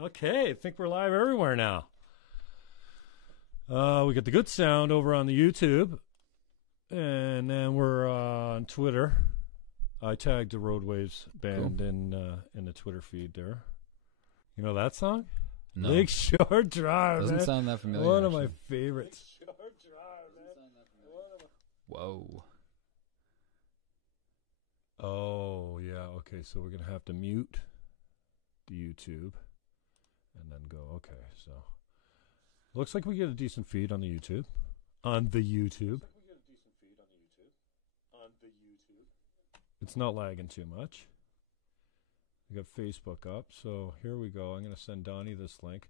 Okay, I think we're live everywhere now. We got the good sound over on the YouTube, and then we're on Twitter. I tagged the Roadwaves band in the Twitter feed there. You know that song? No. Big Short Drive. Doesn't sound that familiar. One of my favorites. Big Short Drive, man. Whoa. Oh, yeah. Okay, so we're going to have to mute the YouTube and then go. Okay, so looks like we get a decent feed on the YouTube. It's not lagging too much. We got Facebook up, so here we go. I'm going to send Donnie this link.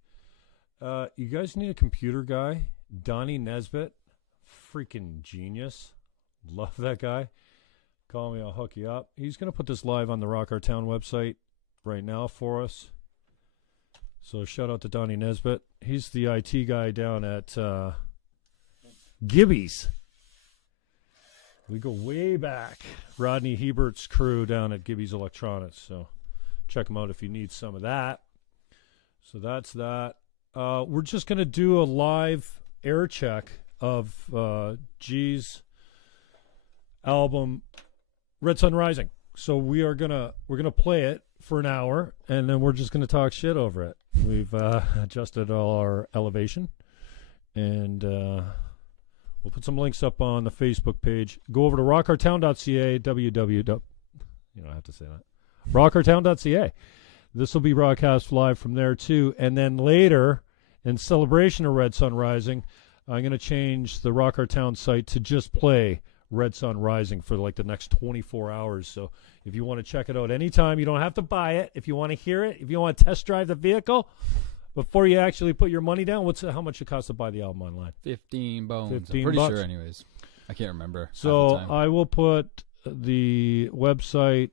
You guys need a computer guy. Donnie Nesbitt, freaking genius. Love that guy. Call me, I'll hook you up. He's going to put this live on the Rock Our Town website right now for us. So shout out to Donnie Nesbitt. He's the IT guy down at Gibby's. We go way back. Rodney Hebert's crew down at Gibby's Electronics. So check him out if you need some of that. So that's that. We're just going to do a live air check of G's album Red Sun Rising. So we're gonna play it for an hour, and then we're just gonna talk shit over it. We've adjusted all our elevation, and we'll put some links up on the Facebook page. Go over to rockourtown.ca, www. You don't have to say that. Rockourtown.ca. This will be broadcast live from there too, and then later, in celebration of Red Sun Rising, I'm gonna change the Rock Our Town site to just play Red Sun Rising for like the next 24 hours. So if you want to check it out anytime, you don't have to buy it. If you want to hear it, if you want to test drive the vehicle before you actually put your money down, how much it costs to buy the album online? 15 bones. 15 I'm pretty bucks. sure anyways. I can't remember. So I will put the website,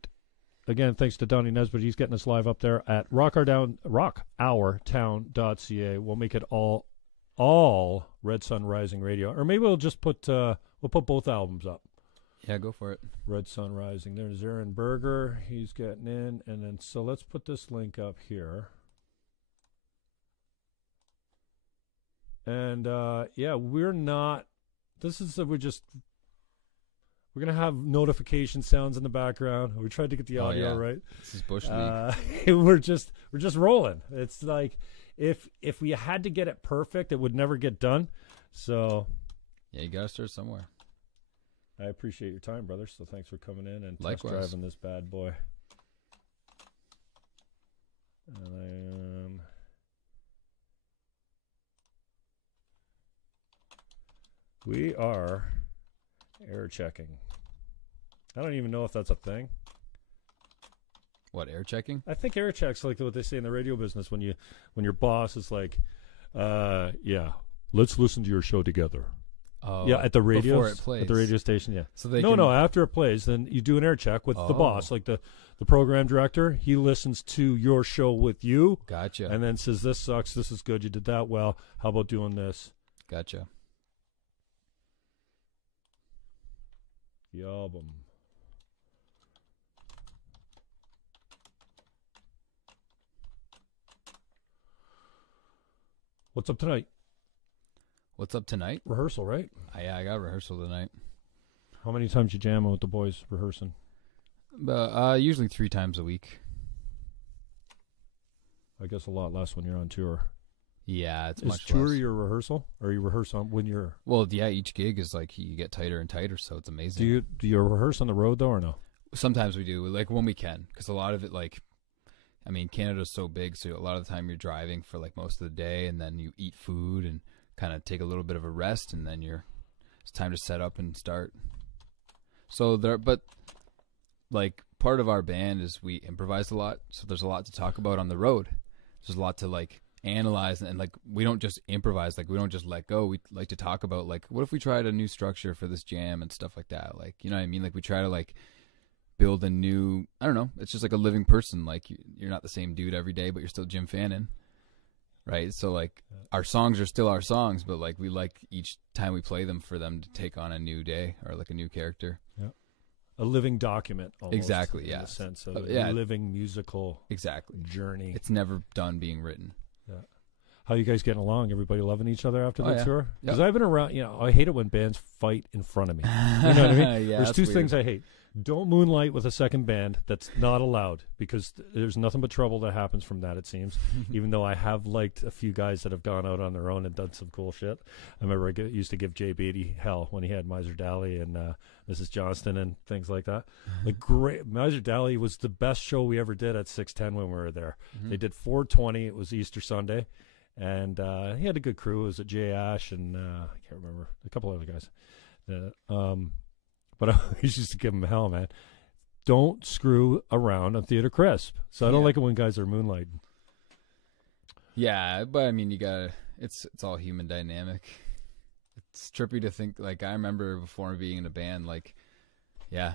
again, thanks to Donnie Nesbitt. He's getting us live up there at rockourtown.ca. We'll make it all Red Sun Rising radio. Or maybe we'll just put both albums up. Yeah, go for it. Red Sun Rising. There's Aaron Berger. He's getting in. And then, so let's put this link up here. And, yeah, we're not, we're going to have notification sounds in the background. We tried to get the audio right. This is Bush League. We're just rolling. It's like, if we had to get it perfect, it would never get done. So, yeah, you got to start somewhere. I appreciate your time, brother. So thanks for coming in and Likewise. test driving this bad boy. And we are air checking. I don't even know if that's a thing. What, air checking? I think air checks like what they say in the radio business when your boss is like, yeah, let's listen to your show together. Oh, yeah, at the radio, before it plays. At the radio station, yeah. So they no, after it plays, then you do an air check with the boss, like the program director. He listens to your show with you. Gotcha. And then says, this sucks, this is good, you did that well, how about doing this? Gotcha. The album. What's up tonight? What's up tonight? Rehearsal, right? Yeah, I got rehearsal tonight. How many times you jamming with the boys rehearsing? Usually 3 times a week. I guess a lot less when you're on tour. Yeah, it's much less. Is tour your rehearsal? Or you rehearse on when you're... Well, yeah, each gig is like you get tighter and tighter, so it's amazing. Do you rehearse on the road, though, or no? Sometimes we do, like when we can, because a lot of it, like, I mean, Canada's so big, so a lot of the time you're driving for like most of the day, and then you eat food and kind of take a little bit of a rest, and then it's time to set up and start. So but like part of our band is we improvise a lot, so there's a lot to talk about on the road. There's a lot to like analyze, and like we don't just improvise, like we don't just let go. We like to talk about like, what if we tried a new structure for this jam and stuff like that, like, you know what I mean? Like we try to like build a new, I don't know, it's just like a living person. Like you're not the same dude every day, but you're still Jim Fannon. Right, so like our songs are still our songs, but like we like each time we play them for them to take on a new day or like a new character. Yeah, living document. Almost, Exactly, in the sense of yeah. a living musical journey. It's never done being written. Yeah. How you guys getting along? Everybody loving each other after the tour? Because Yep. I've been around, I hate it when bands fight in front of me. You know what I mean? Yeah, There's that's two weird. things I hate. Don't moonlight with a second band. That's not allowed, because there's nothing but trouble that happens from that, it seems. Even though I have liked a few guys that have gone out on their own and done some cool shit. I remember I used to give Jay Beatty hell when he had Miser Dally and Mrs. Johnston and things like that. Like, great. Miser Dally was the best show we ever did at 610 when we were there. They did 420. It was Easter Sunday. And he had a good crew. It was Jay Ash and I can't remember, a couple other guys. But I used to give him hell, man. Don't screw around on Theater Crisp. So I don't like it when guys are moonlighting. Yeah, but I mean, you gotta. It's all human dynamic. It's trippy to think. Like, I remember before being in a band, like, yeah,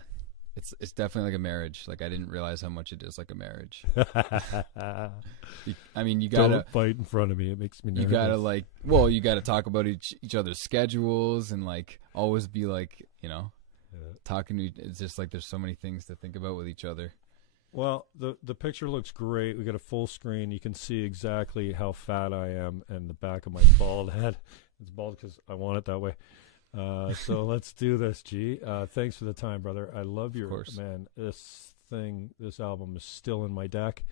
it's definitely like a marriage. Like, I didn't realize how much it is like a marriage. I mean, you gotta don't fight in front of me. It makes me nervous. You gotta you gotta talk about each other's schedules and like always be like, talking to. It's just like there's so many things to think about with each other. Well, the picture looks great. We got a full screen. You can see exactly how fat I am and the back of my bald head. It's bald because I want it that way. So let's do this, G. Thanks for the time, brother. I love your man. This album is still in my deck.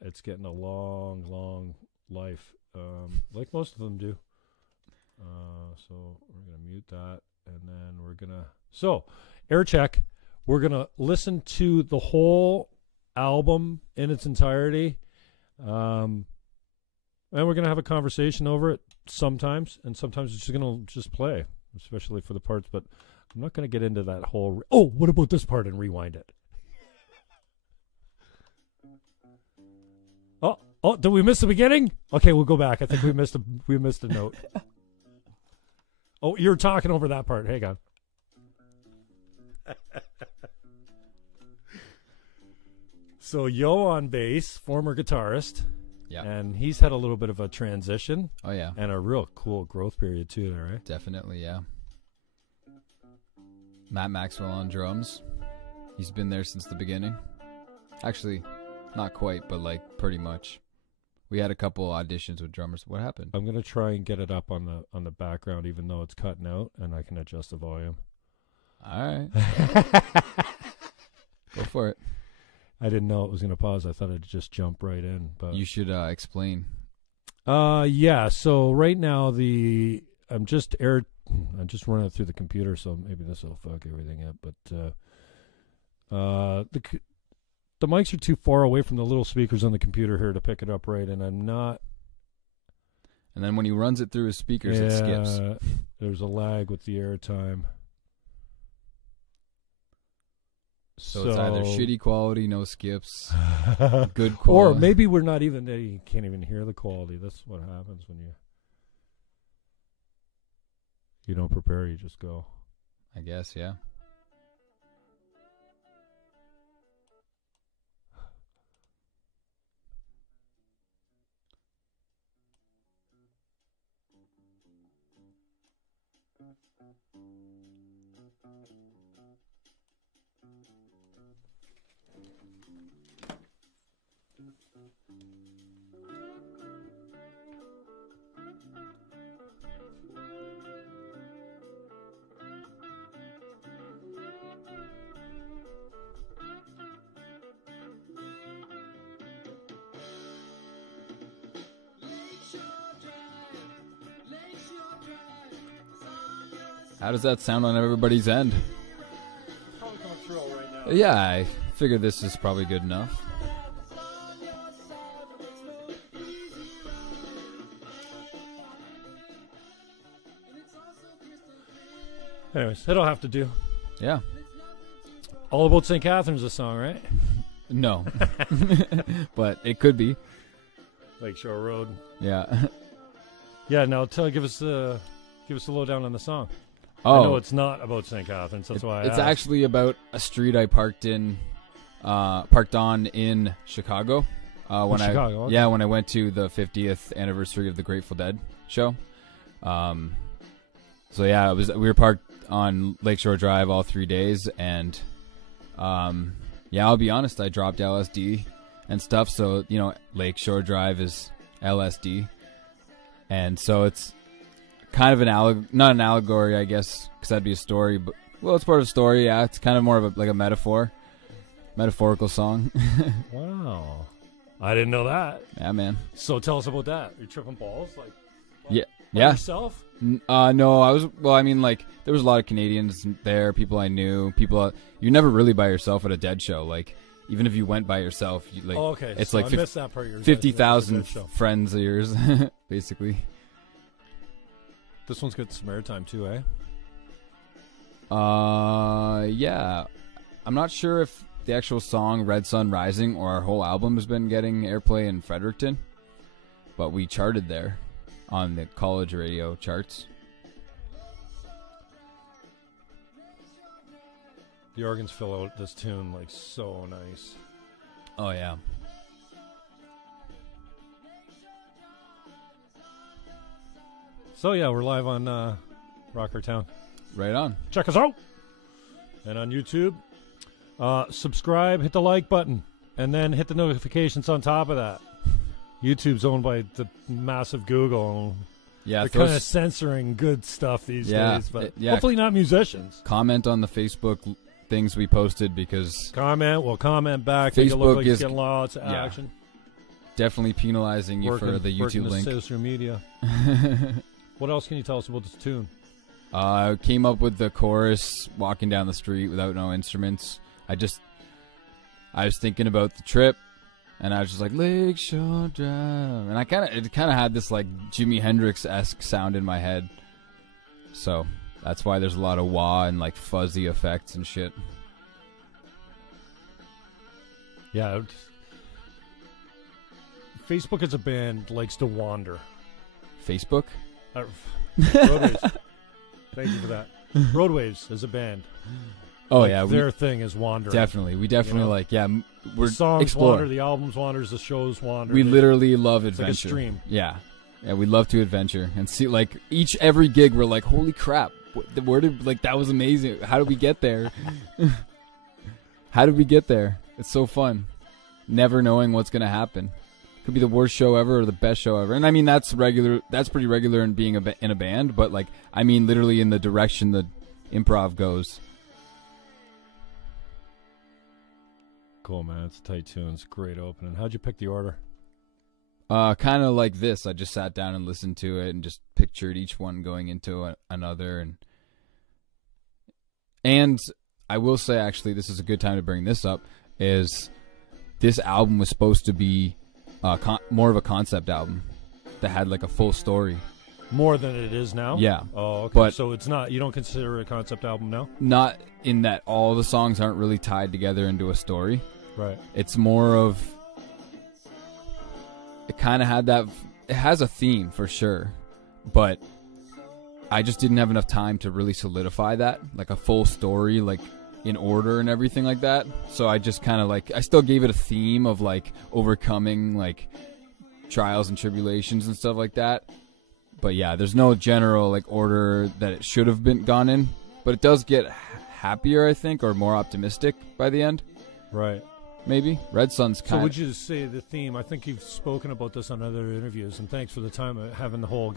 It's getting a long, long life, like most of them do. So we're gonna mute that, and then we're gonna air check. We're gonna listen to the whole album in its entirety, and we're gonna have a conversation over it sometimes, and sometimes it's just gonna play, especially for the parts. But I'm not gonna get into that whole. What about this part and rewind it? Oh, did we miss the beginning? Okay, we'll go back. I think we missed a note. Oh, you're talking over that part. Hang on. So Yo on bass, former guitarist. Yeah. And he's had a little bit of a transition. Oh, yeah. And a real cool growth period too there, right? Definitely, yeah. Matt Maxwell on drums. He's been there since the beginning. Actually, not quite, but like pretty much. We had a couple auditions with drummers. What happened? I'm gonna try and get it up on the background, even though it's cutting out, and I can adjust the volume. All right. Go for it. I didn't know it was gonna pause. I thought it'd just jump right in. But you should explain. Yeah. So right now I'm just running it through the computer, so maybe this will fuck everything up. But the mics are too far away from the little speakers on the computer here to pick it up right, and I'm not. And then when he runs it through his speakers, it skips. There's a lag with the airtime. So it's either shitty quality, no skips, good quality. Or maybe we're not even, you can't even hear the quality. That's what happens when you don't prepare, you just go. I guess, yeah. How does that sound on everybody's end? Probably coming through all right now. Yeah, I figure this is probably good enough. Anyways, it'll have to do. Yeah. All About St. Catherine's a song, right? No. But it could be. Lakeshore Road. Yeah. Yeah, now give us a lowdown on the song. Oh. I know it's not about St. Catherine's, that's why I It's asked. actually about a street I parked on in Chicago. When Chicago, okay. Yeah, when I went to the 50th anniversary of the Grateful Dead show. So yeah, we were parked on Lakeshore Drive all 3 days, and yeah, I'll be honest, I dropped LSD and stuff, so you know, Lakeshore Drive is LSD, and so it's kind of not an allegory, I guess, because that'd be a story, but well, it's part of a story. Yeah, it's kind of more of like a metaphorical song. Wow, I didn't know that. Yeah, man. So tell us about that. You're tripping balls, like yeah, by yourself? No, I was. Well, I mean, like there was a lot of Canadians there, people I knew, you're never really by yourself at a Dead show. Like even if you went by yourself, you, like it's so like I missed that part. 50,000 friends of yours, basically. This one's got some airtime too, eh? Yeah. I'm not sure if the actual song Red Sun Rising or our whole album has been getting airplay in Fredericton, but we charted there on the college radio charts. The organs fill out this tune like so nice. Oh, yeah. So, yeah, we're live on Rocker Town. Right on. Check us out. And on YouTube, subscribe, hit the like button, and then hit the notifications on top of that. YouTube's owned by the massive Google. Yeah, they're kind of censoring good stuff these days, but hopefully not musicians. Comment on the Facebook things we posted, because we'll comment back. Facebook make it look like is getting lots of action. Definitely penalizing you for the YouTube link. Social media. What else can you tell us about this tune? I came up with the chorus walking down the street without no instruments. I was thinking about the trip, and I was just like, Lakeshore Drive, and it kind of had this like Jimi Hendrix-esque sound in my head. So that's why there's a lot of wah and like fuzzy effects and shit. Yeah. Facebook as a band likes to wander. Facebook? Roadways. Thank you for that. Roadways as a band. Oh, like yeah. Their thing is wandering. Definitely. We definitely we're the songs exploring. wander, the albums wanders, the shows wander. We literally love adventure. It's like a stream. Yeah. Yeah, we love to adventure and see like every gig we're like, holy crap. Where did that was amazing. How did we get there? How did we get there? It's so fun. Never knowing what's going to happen. Could be the worst show ever or the best show ever. And I mean, that's pretty regular in being in a band, but like, I mean, literally in the direction the improv goes. Cool, man. It's a tight tune. It's a great opening. How'd you pick the order? Kind of like this. I just sat down and listened to it and just pictured each one going into another. And I will say, actually, this is a good time to bring this up, is this album was supposed to be more of a concept album that had like a full story. More than it is now? Yeah. Oh, okay. But so it's not, you don't consider it a concept album now? Not in that all the songs aren't really tied together into a story. Right. It's more of, it kind of had that, it has a theme for sure, but I just didn't have enough time to really solidify that, like a full story, like in order and everything like that. So I just kind of like, I still gave it a theme of like overcoming like trials and tribulations and stuff like that. But yeah, there's no general like order that it should have been gone in, but it does get happier, I think, or more optimistic by the end. Right. Maybe. Red Sun's kind of... So would you say the theme, I think you've spoken about this on other interviews, and thanks for the time of having the whole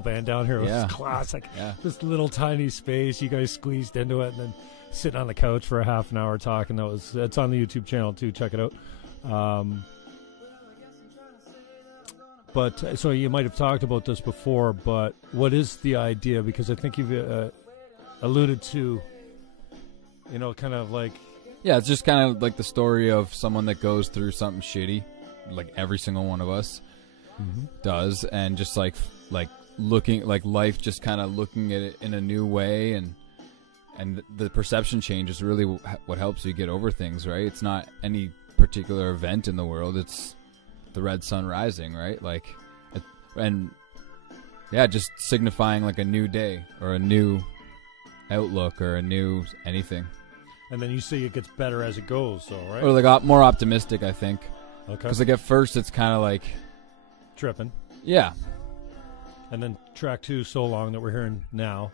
band down here. It was classic. Yeah. This little tiny space, you guys squeezed into it, and then sitting on the couch for a half an hour talking. It's on the YouTube channel too. Check it out. But so you might have talked about this before, but what is the idea? Because I think you've alluded to, kind of like... Yeah, it's just kind of like the story of someone that goes through something shitty, like every single one of us does, and just like looking, like life just kind of looking at it in a new way, and the perception change is really what helps you get over things, right? It's not any particular event in the world, it's the red sun rising, right? Like, and yeah, just signifying like a new day or a new outlook or a new anything. And then you see it gets better as it goes, though, right? Or like more optimistic, I think. Okay. Because like at first it's kind of like tripping. Yeah. And then track 2, So Long, that we're hearing now,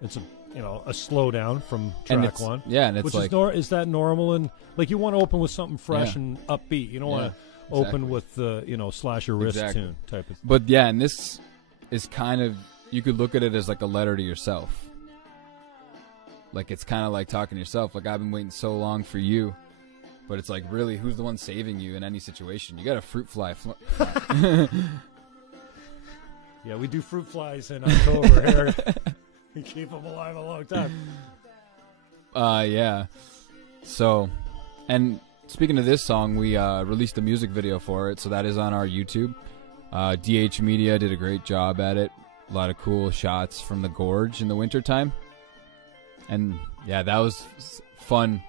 it's a a slowdown from And track it's, one. yeah, and it's Which like is that normal? And like you want to open with something fresh Yeah. and upbeat. You don't Yeah, want to open exactly. with the slash your wrist Exactly. tune type of. But yeah, and this is kind of, you could look at it as like a letter to yourself. Like it's kind of like talking to yourself. Like I've been waiting so long for you, but it's like really, who's the one saving you in any situation? You got a fruit fly. Yeah, we do fruit flies in October here. We keep them alive a long time. Yeah. So, and speaking of this song, we released a music video for it, so that is on our YouTube. DH Media did a great job at it. A lot of cool shots from the gorge in the wintertime. And yeah, that was fun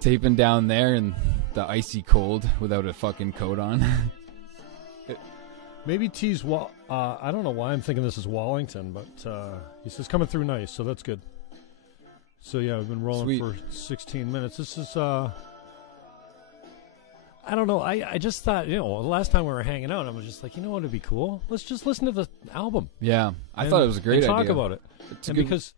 taping down there in the icy cold without a fucking coat on. Maybe T's. I don't know why I'm thinking this is Wallington, but he says coming through nice, so that's good. So yeah, we've been rolling Sweet. for 16 minutes. This is I don't know. I just thought, the last time we were hanging out, I was just like, what would be cool? Let's just listen to the album. Yeah, I thought it was a great and idea. talk about it. It's And good, because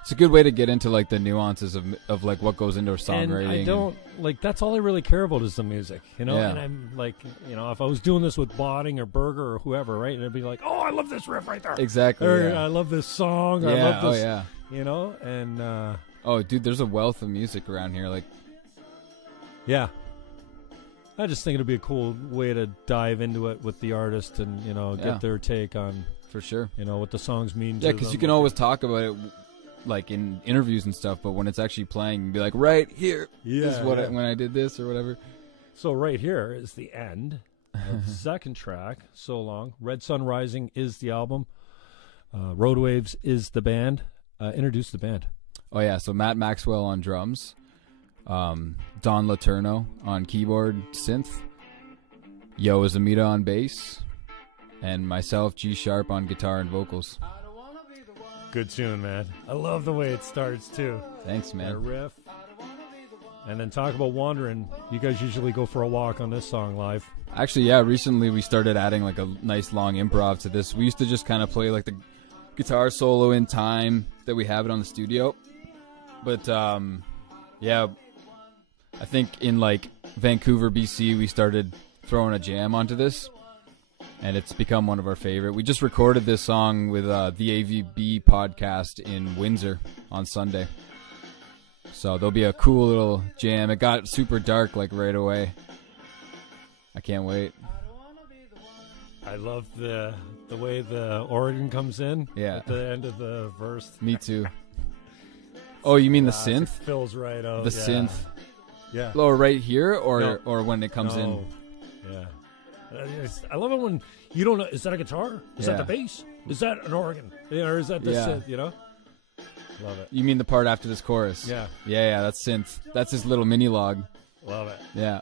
it's a good way to get into like the nuances of like what goes into songwriting. and I don't like that's all I really care about is the music, Yeah. And I'm like, if I was doing this with Botting or Berger or whoever, right, and it'd be like, oh, I love this riff right there, Exactly. or yeah. I love this song, or Yeah, I love this, oh yeah. and Oh, dude, there's a wealth of music around here. Like, yeah. I just think it'd be a cool way to dive into it with the artist and Yeah. get their take on for sure. what the songs mean. Yeah, to because them. you can always talk about it, like in interviews and stuff. But when it's actually playing, you'd be like, right here, this is what yeah. when I did this or whatever. So right here is the end of the second track. So long. Red Sun Rising is the album. Road Waves is the band. Introduce the band. Oh yeah, so Matt Maxwell on drums, Don Letourneau on keyboard, synth, Yo Izumita on bass, and myself, G Sharp, on guitar and vocals. Good tune, man. I love the way it starts too. Thanks, That man. riff. And then talk about wandering. You guys usually go for a walk on this song live. Actually, yeah, recently we started adding like a nice long improv to this. We used to just kind of play like the guitar solo in time that we have it on the studio. But yeah, I think in like Vancouver, BC, we started throwing a jam onto this, and it's become one of our favorite. We just recorded this song with the AVB podcast in Windsor on Sunday. So there'll be a cool little jam. It got super dark like right away. I can't wait. I love the way the organ comes in Yeah. at the end of the verse. Me too. Oh, you mean the It synth? fills right out. The yeah. synth. Yeah. Oh, right here or No. or when it comes in? No. Yeah. I love it when you don't know. Is that a guitar? Is that Yeah. the bass? Is that an organ? Or is that the Yeah. synth? Love it. You mean the part after this chorus? Yeah. Yeah, that's synth. That's his little mini log. Love it. Yeah.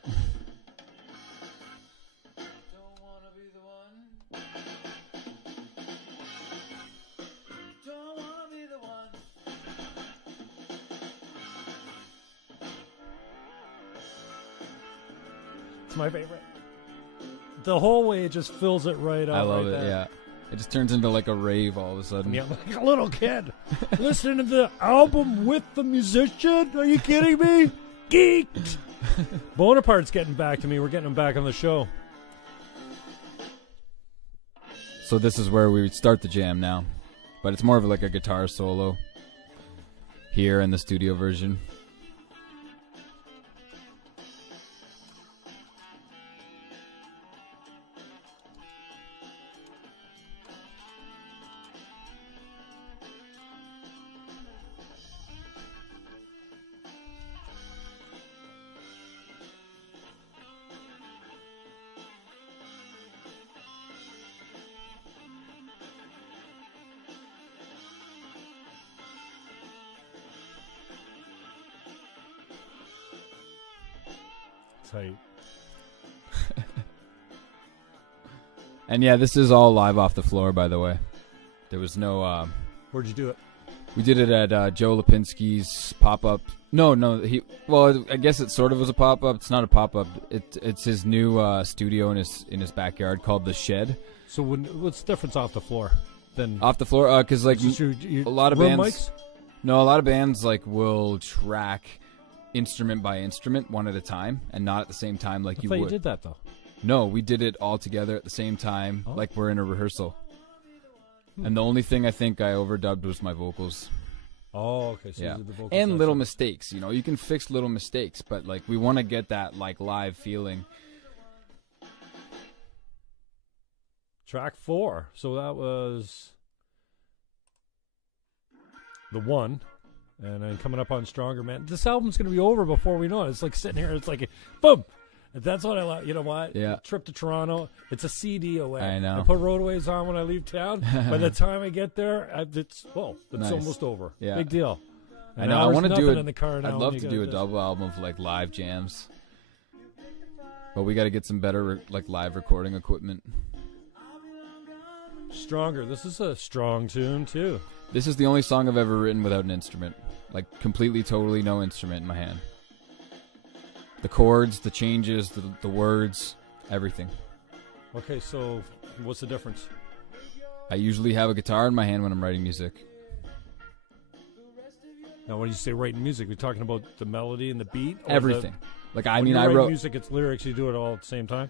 It's my favorite. The whole way it just fills it right up. I love right it. there. Yeah. It just turns into like a rave all of a sudden. Yeah, like a little kid listening to the album with the musician. Are you kidding me? Geeked. Bonaparte's getting back to me. We're getting him back on the show. So this is where we start the jam now. But it's more of like a guitar solo here in the studio version. Tight. And yeah, this is all live off the floor, by the way. There was no... Where'd you do it? We did it at Joe Lipinski's pop-up. No, well, I guess it sort of was a pop-up. It's not a pop-up. It's his new studio in his backyard called The Shed. So what's the difference off the floor? than off the floor? Because like a lot of room bands. mics? No, a lot of bands like will track instrument by instrument one at a time, and not at the same time like I you thought would. you did that though. No, we did it all together at the same time, like we're in a rehearsal. And the only thing I think I overdubbed was my vocals. Oh, okay. So Yeah, you did the vocal and section. little mistakes. You know, you can fix little mistakes, but like we want to get that like live feeling. Track 4. So that was the one. And then coming up on Stronger Man. This album's going to be over before we know it. It's like sitting here. It's like, boom. That's what I like. You know what? Yeah. Trip to Toronto. It's a CD away. I know. I put Roadways on when I leave town. By the time I get there, it's Nice. almost over. Yeah. Big deal. I know. I want to do it. In the car now I'd love to do a double album of like live jams. But we got to get some better like live recording equipment. Stronger. This is a strong tune too. This is the only song I've ever written without an instrument. Like completely, totally no instrument in my hand. The chords, the changes, the words, everything. Okay, so what's the difference? I usually have a guitar in my hand when I'm writing music. Now, when you say writing music, we're talking about the melody and the beat? Or Everything. Like I when mean, you're I writing wrote music. It's lyrics. You do it all at the same time.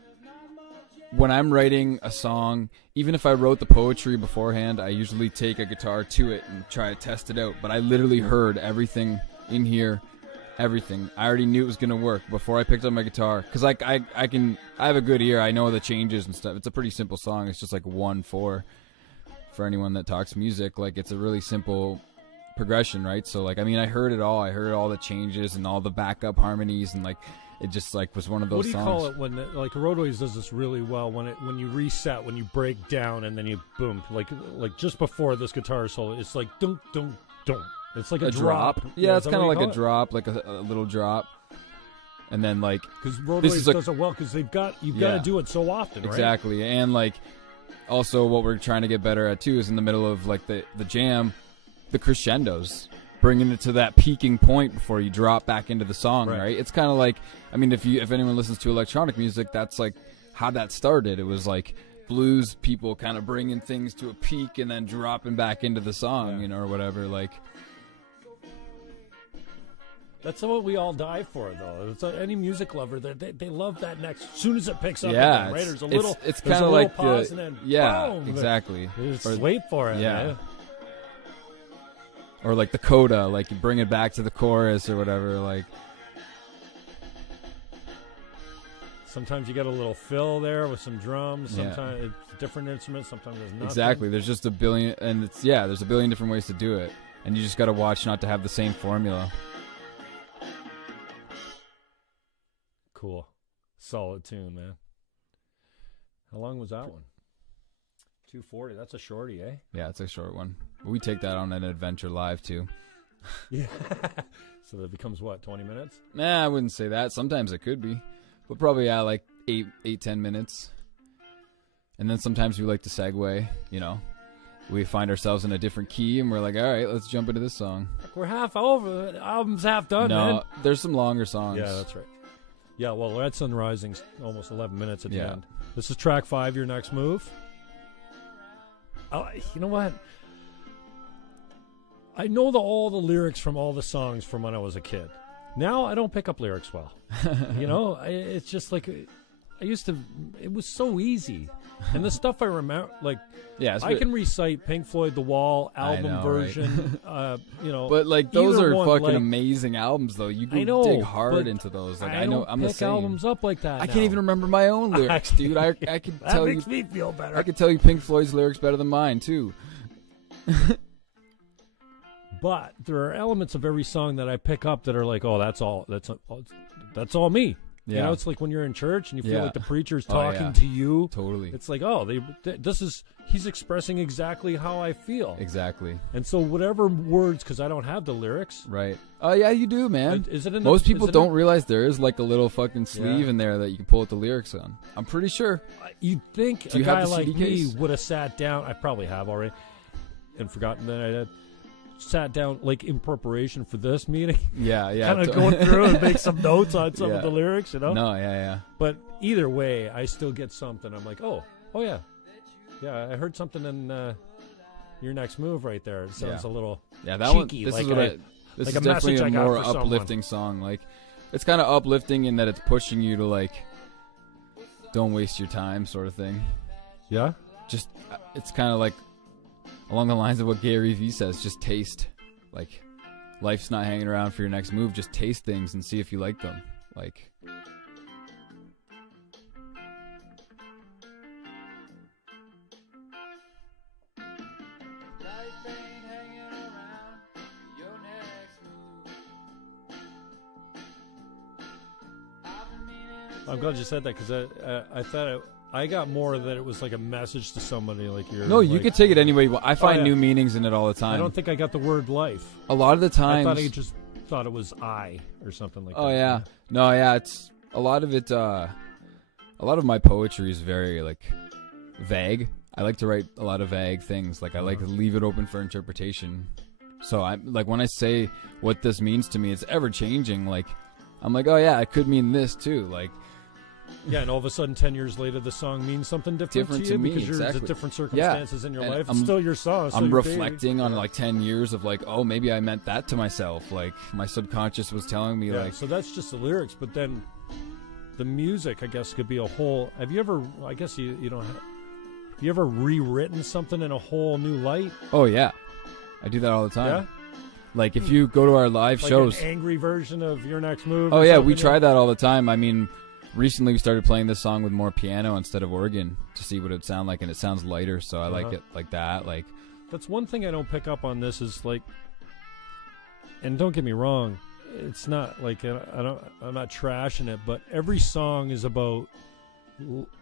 when I'm writing a song. Even if I wrote the poetry beforehand, I usually take a guitar to it and try to test it out. But I literally heard everything in here. Everything. I already knew it was gonna work before I picked up my guitar. Cause like I have a good ear. I know the changes and stuff. It's a pretty simple song. It's just like 1/4 for anyone that talks music. Like it's a really simple progression, right? So like I mean, I heard it all. I heard all the changes and all the backup harmonies, and like it just like was one of those. What do you songs. call it when like Roadways does this really well when you reset, when you break down and then you boom, like just before this guitar solo, it's like dunk dunk dunk. It's like a drop. Yeah, it's kind kind of like a drop, like a little drop. And then like because Roadways does it well because you've got to do it so often, right? Exactly. And like also what we're trying to get better at too is in the middle of like the jam, the crescendos, bringing it to that peaking point before you drop back into the song, right? It's kind of like, I mean, if anyone listens to electronic music, that's like how that started. It was like blues people kind of bringing things to a peak and then dropping back into the song, you know, or whatever. Like that's what we all die for, though. It's any music lover that they love that next. As soon as it picks up, yeah, again, right? There's a little. It's kind of like pause and then boom, exactly. Just wait for it. Yeah. Man. Or like the coda, like you bring it back to the chorus or whatever. Like sometimes you get a little fill there with some drums. Sometimes it's different instruments. Sometimes there's nothing. Exactly. There's just a billion, and there's a billion different ways to do it, and you just got to watch not to have the same formula. Cool. Solid tune, man. How long was that one? 2:40. That's a shorty, eh? Yeah, it's a short one. We take that on an adventure live too. Yeah. So that becomes what, 20 minutes? Nah, I wouldn't say that. Sometimes it could be, but probably like 8-10 minutes. And then sometimes we like to segue. You know, we find ourselves in a different key, and we're like, all right, let's jump into this song. We're half over. The album's half done, man. No, there's some longer songs. Yeah, that's right. Yeah, well, Red Sun Rising's almost 11 minutes at the end. This is track 5, your next move. You know what? I know all the lyrics from all the songs from when I was a kid. Now I don't pick up lyrics well. You know, it's just like I used to. It was so easy, and the stuff I remember, like, I can recite Pink Floyd, The Wall album version. Right? You know, but like those are fucking like, amazing albums, though. You can dig hard into those. Like I know, I'm the same. Albums up like that. I can't even remember my own lyrics, dude. I can tell you. That makes me feel better. I can tell you Pink Floyd's lyrics better than mine too. But there are elements of every song that I pick up that are like, oh, that's all me. Yeah. You know, it's like when you're in church and you feel like the preacher's talking to you. Totally. It's like, oh, he's expressing exactly how I feel. Exactly. And so whatever words, because I don't have the lyrics. Right. Oh, yeah, you do, man. Is it in Most people don't realize there is like a little fucking sleeve in there that you can pull out the lyrics on. I'm pretty sure. You'd think a guy like me would have sat down. I probably have already and forgotten that I had. Sat down like in preparation for this meeting. Yeah. Kind of going through and make some notes on some of the lyrics, you know? No, yeah. But either way, I still get something. I'm like, oh yeah. Yeah, I heard something in Your Next Move right there. It sounds a little that cheeky. One. This like is what this like is a definitely message a I got more for someone. uplifting song. Like, it's kind of uplifting in that it's pushing you to like, don't waste your time, sort of thing. Yeah. Just it's kind of like along the lines of what Gary Vee says. Just taste. Like, life's not hanging around for your next move. Just taste things and see if you like them. Like. I'm glad you said that because I thought I got more that it was like a message to somebody. Like you're. No, you like, could take it any way. I find new yeah. meanings in it all the time. I don't think I got the word life. A lot of the times. I thought I just thought it was I or something like that. Oh yeah, no, yeah. It's a lot of it. A lot of my poetry is very like vague. I like to write a lot of vague things. Like I like to leave it open for interpretation. So I like when I say what this means to me, it's ever changing. Like I'm like, oh yeah, it could mean this too. Like. Yeah, and all of a sudden, 10 years later, the song means something different to you me, because you're exactly. at different circumstances in your life. It's I'm, still your song. Still I'm your reflecting baby. on like 10 years of like, oh, maybe I meant that to myself. Like my subconscious was telling me like. So that's just the lyrics, but then the music, I guess, could be a whole. Have you ever? I guess you don't. Have you ever rewritten something in a whole new light? Oh yeah, I do that all the time. Yeah. Like if you go to our live like shows, an angry version of Your Next Move. Oh yeah, we try that all the time. I mean. Recently, we started playing this song with more piano instead of organ to see what it would sound like, and it sounds lighter, so I like it like that. Like, that's one thing I don't pick up on this is like, and don't get me wrong, it's not like I'm not trashing it, but every song is about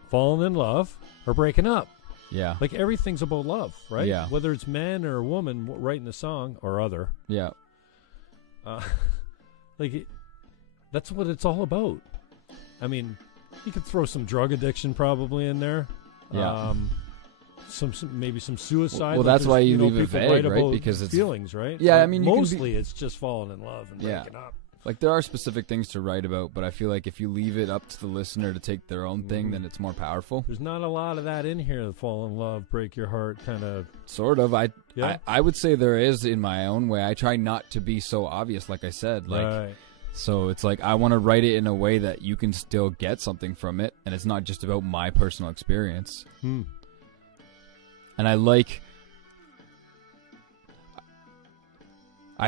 falling in love or breaking up. Yeah, like everything's about love, right? Yeah, whether it's man or a woman writing the song or other. Yeah, that's what it's all about. I mean, you could throw some drug addiction probably in there. Yeah. Some maybe some suicide. Well, that's why you leave it vague, right? Because it's feelings, right? Yeah, but I mean, mostly it's just falling in love and breaking up. Like there are specific things to write about, but I feel like if you leave it up to the listener to take their own thing, then it's more powerful. There's not a lot of that in here. The fall in love, break your heart, kind of. Sort of. I would say there is in my own way. I try not to be so obvious, like I said. Like. Right. So it's like I want to write it in a way that you can still get something from it, and it's not just about my personal experience. And I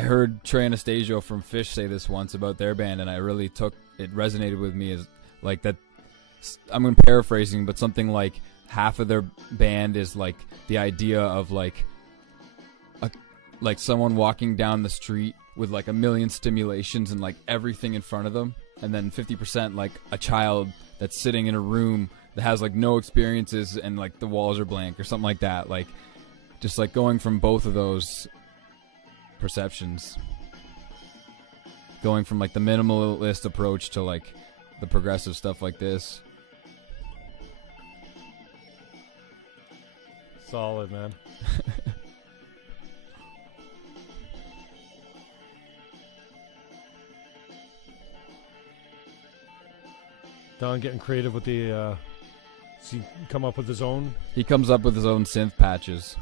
heard Trey Anastasio from Fish say this once about their band, and I really it resonated with me as like that. I'm paraphrasing, but something like half of their band is like the idea of like someone walking down the street with like a million stimulations and like everything in front of them, and then 50% like a child that's sitting in a room that has like no experiences and like the walls are blank or something like that. Like just like going from both of those perceptions, going from like the minimalist approach to like the progressive stuff like this. Solid, man. Don getting creative with the does he come up with his own? He comes up with his own synth patches.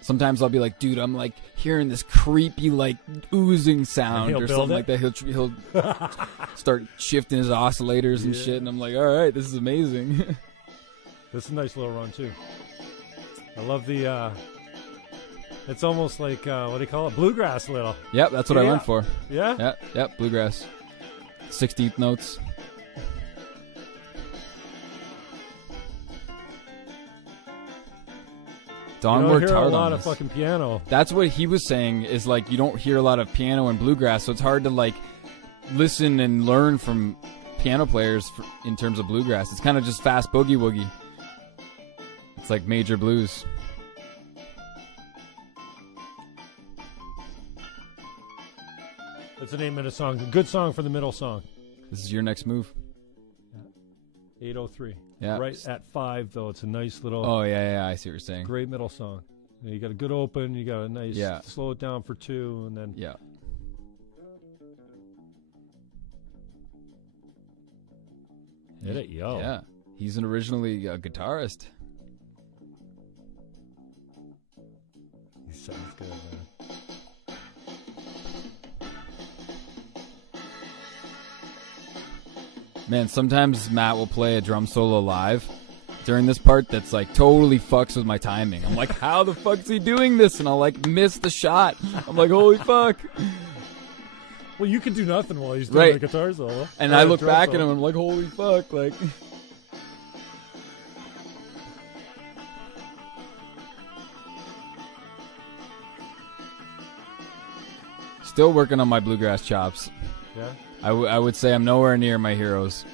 Sometimes I'll be like, dude, I'm like hearing this creepy like oozing sound or something like that. He'll start shifting his oscillators and shit, and I'm like, all right, this is amazing. This is a nice little run too. I love the it's almost like what do you call it? Bluegrass little. Yep, that's what I went for. Yeah? Yep, bluegrass. 16th notes. Don worked hard on this. A lot of fucking piano. That's what he was saying is like you don't hear a lot of piano and bluegrass, so it's hard to like listen and learn from piano players in terms of bluegrass. It's kind of just fast boogie woogie. It's like major blues. That's the name of the song. Good song for the middle song. This is Your Next Move. 8:03. Yeah. Right at 5 though. It's a nice little. Oh yeah, I see what you're saying. Great middle song. You got a good open. You got a nice. Slow it down for 2, and then. Yeah. Hit it, yo. Yeah, he's originally a guitarist. Sounds good, man. Man, sometimes Matt will play a drum solo live during this part that's like totally fucks with my timing. I'm like, how the fuck is he doing this? And I'll like miss the shot. I'm like, holy fuck. Well, you can do nothing while he's doing Right. the guitar solo. And I look back at him and I'm like, holy fuck. Like, still working on my bluegrass chops. Yeah. I would say I'm nowhere near my heroes.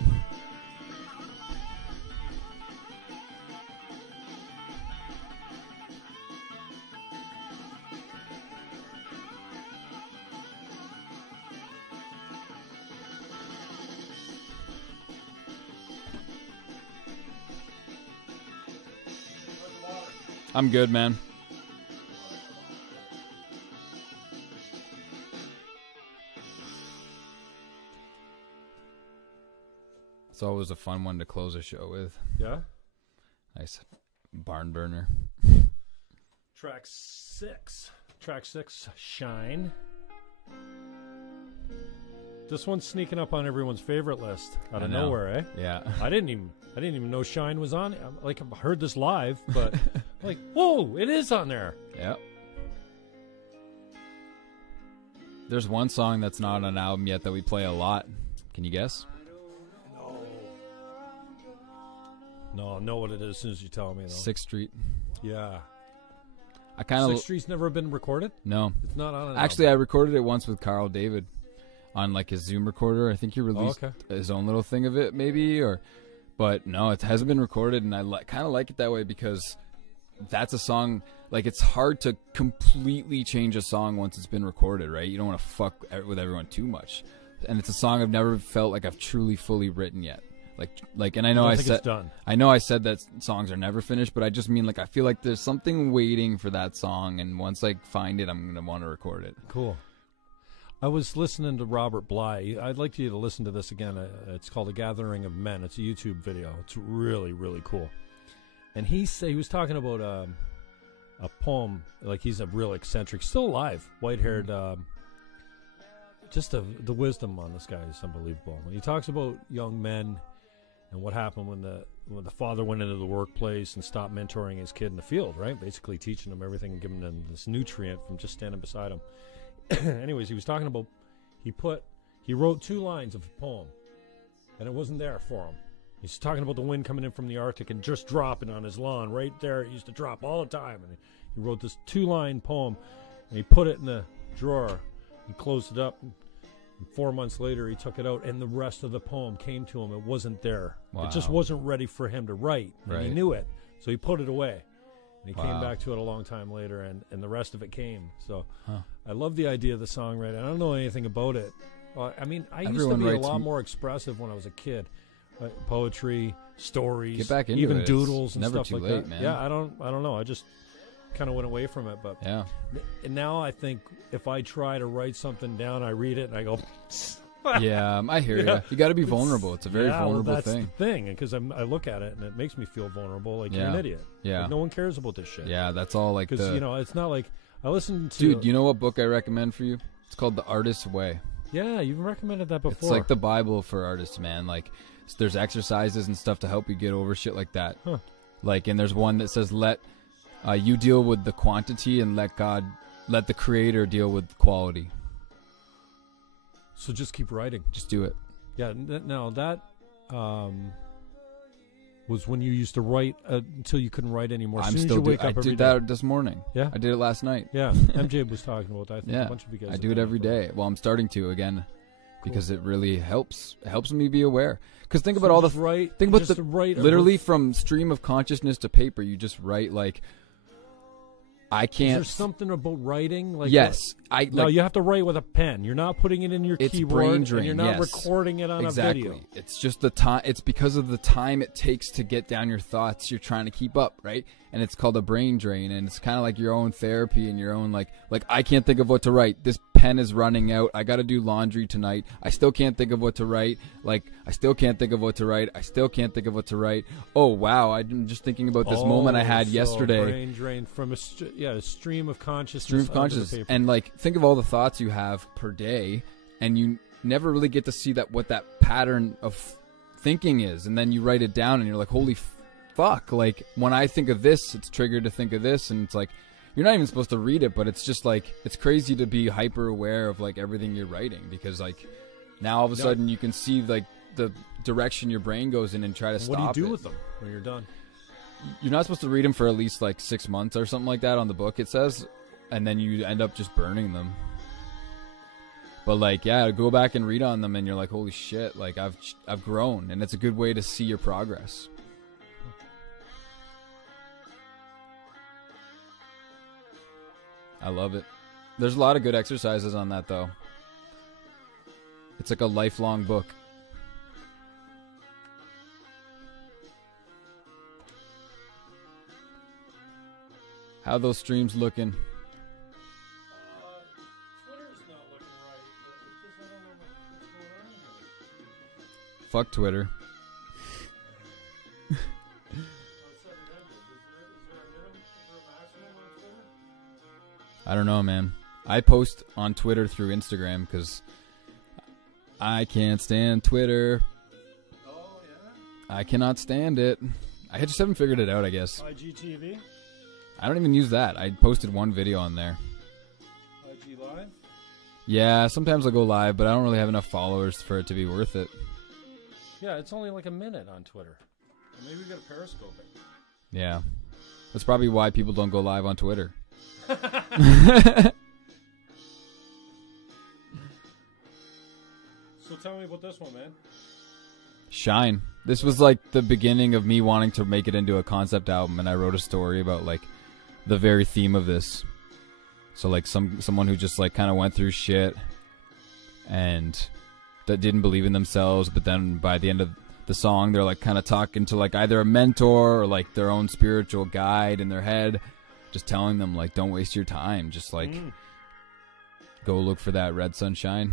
I'm good, man. It's always a fun one to close a show with. Yeah. Nice barn burner. Track 6. Track 6, Shine. This one's sneaking up on everyone's favorite list out of nowhere, eh? Yeah. I didn't even know Shine was on. Like, I've heard this live, but like, whoa, it is on there. Yep. There's one song that's not on an album yet that we play a lot. Can you guess? No, I'll know what it is as soon as you tell me, though. 6th Street. Yeah. I kind of 6th Street's never been recorded? No. It's not on an Actually, I album. recorded it once with Carl David on like his Zoom recorder. I think he released his own little thing of it, maybe, but no, it hasn't been recorded, and I kind of like it that way because that's a song. Like, it's hard to completely change a song once it's been recorded, right? You don't want to fuck with everyone too much, and it's a song I've never felt like I've truly fully written yet. Like, and I know I said it's done. I know I said that songs are never finished, but I just mean like I feel like there's something waiting for that song, and once I find it, I'm gonna want to record it. Cool. I was listening to Robert Bly. I'd like you to listen to this again. It's called A Gathering of Men. It's a YouTube video. It's really, really cool. And he was talking about a poem. Like, he's a real eccentric, still alive, white-haired. Just the wisdom on this guy is unbelievable. When he talks about young men and what happened when the father went into the workplace and stopped mentoring his kid in the field, right? Basically teaching him everything and giving him this nutrient from just standing beside him. Anyways, he was talking about he wrote 2 lines of a poem, and it wasn't there for him. He's talking about the wind coming in from the Arctic and just dropping on his lawn right there. It used to drop all the time, and he wrote this 2-line poem, and he put it in the drawer and closed it up. And 4 months later, he took it out, and the rest of the poem came to him. It wasn't there. Wow. It just wasn't ready for him to write, and he knew it, so he put it away. And he came back to it a long time later, and the rest of it came. So I love the idea of the songwriting. I don't know anything about it. I mean, I used to be a lot more expressive when I was a kid. Poetry, stories, Get back into even it. doodles and Never stuff too like late, that. man. Yeah, I don't know. I just kind of went away from it. But yeah. And now I think if I try to write something down, I read it and I go. Yeah, I hear you. You got to be vulnerable. It's a very vulnerable that's thing. The thing, because I look at it and it makes me feel vulnerable. Like, you're an idiot. Yeah. Like, no one cares about this shit. Yeah, that's all like Because it's not like I listen to. Dude, you know what book I recommend for you? It's called The Artist's Way. Yeah, you've recommended that before. It's like the Bible for artists, man. Like, there's exercises and stuff to help you get over shit like that. Huh. Like, and there's one that says let you deal with the quantity and let the Creator deal with quality. So just keep writing. Just do it. Yeah. Now that was when you used to write until you couldn't write anymore. I'm soon still as you wake I up every did day. that this morning. Yeah. I did it last night. Yeah. MJ was talking about that. I think Yeah. a bunch of you guys. I have do it done every for- day. Well, I'm starting to again because it really helps. It helps me be aware. Because think So about all the just write. think about just the write literally from stream of consciousness to paper. You just write like I Is can't. there something about writing? Like Yes, no, you have to write with a pen. You're not putting it in your It's keyboard. brain And drain, you're not yes. recording it on exactly. a video. It's just the time. It's because of the time it takes to get down your thoughts. You're trying to keep up, right? And it's called a brain drain, and it's kind of like your own therapy and your own like I can't think of what to write. This pen is running out. I got to do laundry tonight. I still can't think of what to write. Like, I still can't think of what to write. I still can't think of what to write. Oh, wow. I'm just thinking about this moment I had yesterday. Brain drain from a stream of consciousness. Stream of consciousness. And, like, think of all the thoughts you have per day, and you never really get to see what that pattern of thinking is. And then you write it down, and you're like, holy fuck. Like, when I think of this, it's triggered to think of this, and it's like, you're not even supposed to read it, but it's just like, it's crazy to be hyper aware of like everything you're writing, because like now all of a sudden you can see like the direction your brain goes in and try to stop it. What do you do with them when you're done? You're not supposed to read them for at least like 6 months or something like that on the book, it says, and then you end up just burning them. But like, yeah, go back and read on them, and you're like, holy shit, like I've grown, and it's a good way to see your progress. I love it. There's a lot of good exercises on that, though. It's like a lifelong book. How are those streams looking? Twitter's not looking right. I don't know what's going on here. Fuck Twitter. I don't know, man. I post on Twitter through Instagram because I can't stand Twitter. Oh, yeah? I cannot stand it. I just haven't figured it out, I guess. IGTV? I don't even use that. I posted one video on there. IG Live? Yeah, sometimes I'll go live, but I don't really have enough followers for it to be worth it. Yeah, it's only like a minute on Twitter. Maybe we got to Periscope it. Yeah. That's probably why people don't go live on Twitter. So tell me about this one, man. Shine. This was like the beginning of me wanting to make it into a concept album, and I wrote a story about like the very theme of this. So like someone who just like kind of went through shit and that didn't believe in themselves, but then by the end of the song they're like kind of talking to like either a mentor or like their own spiritual guide in their head, just telling them like, don't waste your time, just like go look for that red sunshine.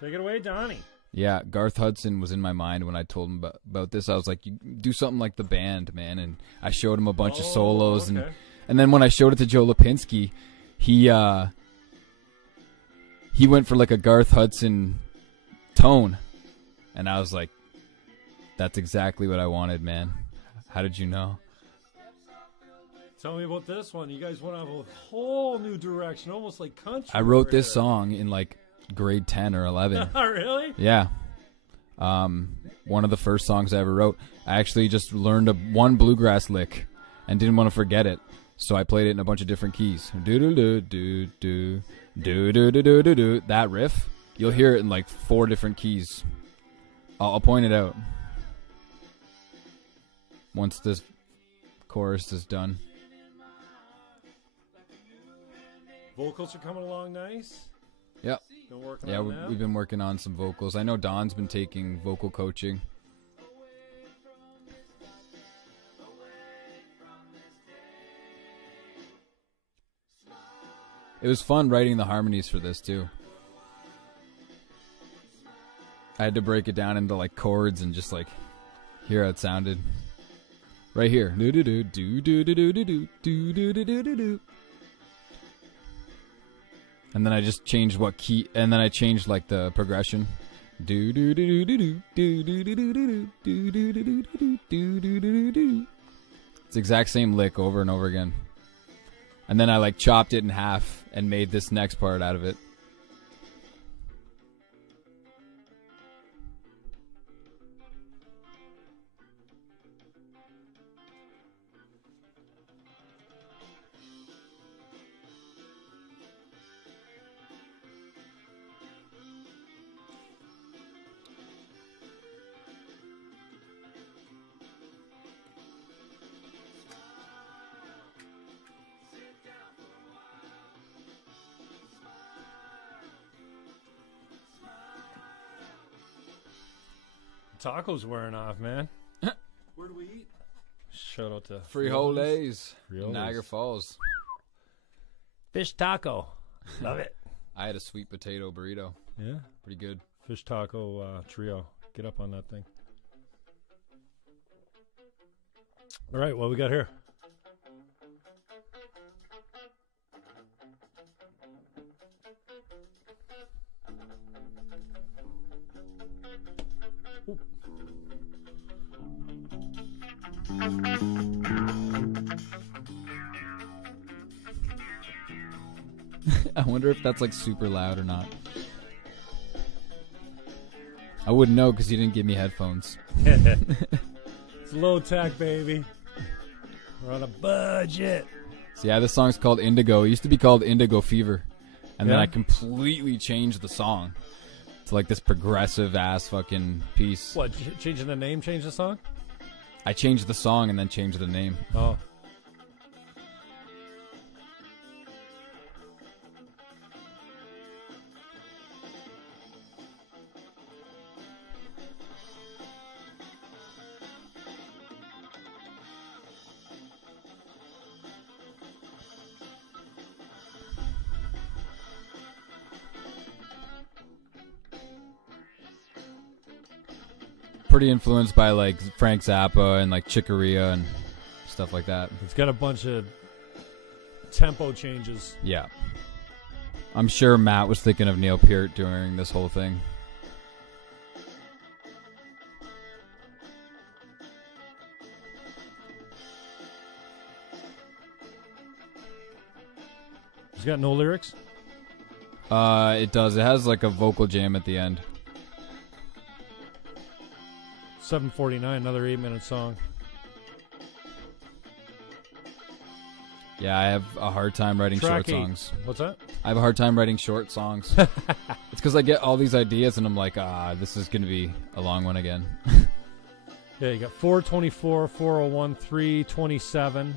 Take it away, Donnie. Yeah, Garth Hudson was in my mind when I told him about this. I was like, you do something like the band, man. And I showed him a bunch of solos. Okay. And then when I showed it to Joe Lipinski, he went for like a Garth Hudson tone. And I was like, that's exactly what I wanted, man. How did you know? Tell me about this one. You guys went off a whole new direction, almost like country. I wrote this song in like grade 10 or 11. Oh, really? Yeah. One of the first songs I ever wrote. I actually just learned one bluegrass lick and didn't want to forget it. So I played it in a bunch of different keys. Do-do-do-do-do. Do-do-do-do-do-do. That riff, you'll hear it in like 4 different keys. I'll point it out once this chorus is done. Vocals are coming along nice. Yep. Been working on that? We've been working on some vocals. I know Don's been taking vocal coaching. It was fun writing the harmonies for this too. I had to break it down into like chords and just like hear how it sounded. Right here. Do do do do do do do do do do do do do do. And then I just changed what key, and then I changed like the progression. Do do do do do do do do do do do do do do do do do do do. It's the exact same lick over and over again. And then I like chopped it in half and made this next part out of it. Taco's wearing off, man. Where do we eat? Shout out to Frijoles. Niagara Falls. Fish taco. Love it. I had a sweet potato burrito. Yeah. Pretty good. Fish taco trio. Get up on that thing. All right, what we got here? I wonder if that's like super loud or not. I wouldn't know because you didn't give me headphones. It's low tech, baby. We're on a budget. So yeah, this song's called Indigo. It used to be called Indigo Fever. And then Yeah? I completely changed the song to like this progressive ass fucking piece. What, changing the name, change the song? I changed the song and then changed the name. Oh. Pretty influenced by like Frank Zappa and like Chick Corea and stuff like that. It's got a bunch of tempo changes. Yeah. I'm sure Matt was thinking of Neil Peart during this whole thing. It's got no lyrics? It does. It has like a vocal jam at the end. 7:49, another 8-minute song. Yeah, I have a hard time writing Track short 8. songs. What's that? I have a hard time writing short songs. It's because I get all these ideas and I'm like, this is going to be a long one again. Yeah, you got 424, 401, 327,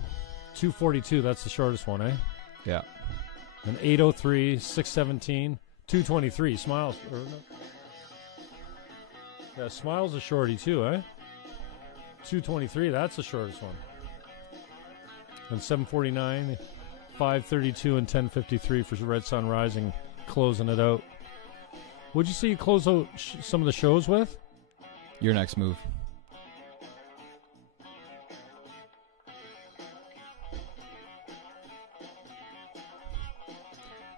242. That's the shortest one, eh? Yeah. And 803, 617, 223. Smiles. Or no. Yeah, Smiles a shorty too, eh? 223, that's the shortest one. And 749, 532, and 1053 for Red Sun Rising, closing it out. What'd you say you close out some of the shows with? Your next move.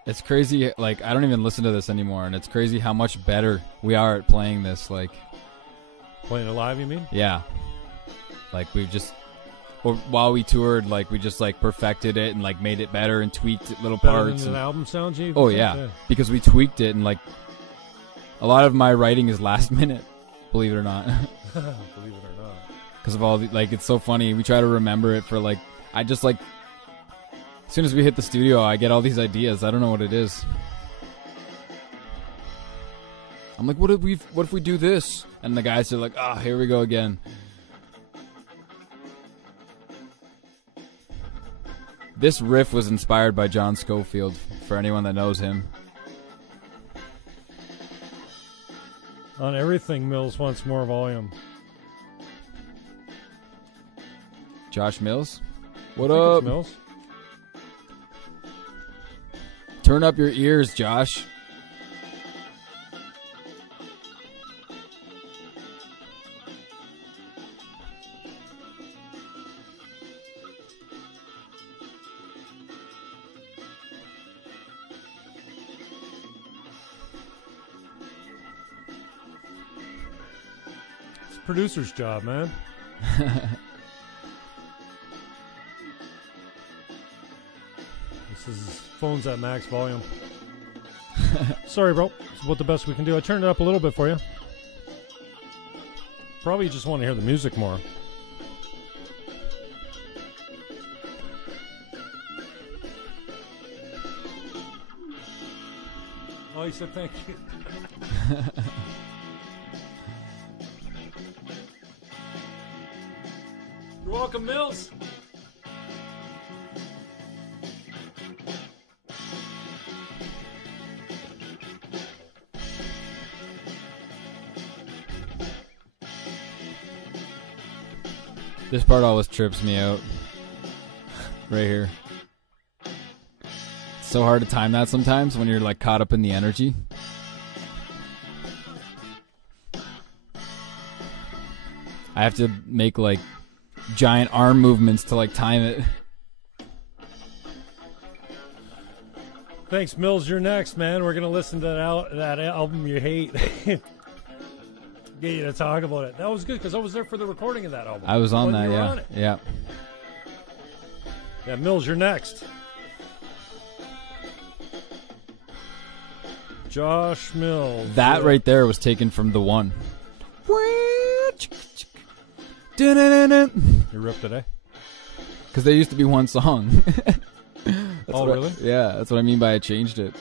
It's crazy, like, I don't even listen to this anymore, and it's crazy how much better we are at playing this, like... Playing it live, you mean? Yeah. Like, we've just... Or while we toured, like, we just, like, perfected it and, like, made it better and tweaked little Better parts. than an album sounds, you Oh, think? yeah. Because we tweaked it, and, like, a lot of my writing is last minute, believe it or not. Believe it or not. Because of all the, like, it's so funny. We try to remember it for, like, I just, like... As soon as we hit the studio, I get all these ideas. I don't know what it is. I'm like, what if we do this? And the guys are like, here we go again. This riff was inspired by John Scofield, for anyone that knows him. On everything, Mills wants more volume. Josh Mills? What I think up? it's Mills. Turn up your ears, Josh. It's a producer's job, man. This is phones at max volume. Sorry, bro. It's about the best we can do. I turned it up a little bit for you. Probably just want to hear the music more. Oh, he said thank you. You're welcome, Mills. This part always trips me out. Right here. It's so hard to time that sometimes when you're like caught up in the energy. I have to make like giant arm movements to like time it. Thanks, Mills. You're next, man. We're gonna listen to that album you hate. Get you to talk about it. That was good because I was there for the recording of that album. I was on that, yeah. On it. Yeah. Yeah, Mills, you're next. Josh Mills. That right there was taken from the one. You ripped it, eh? Because there used to be one song. Oh, really? Yeah, that's what I mean by I changed it.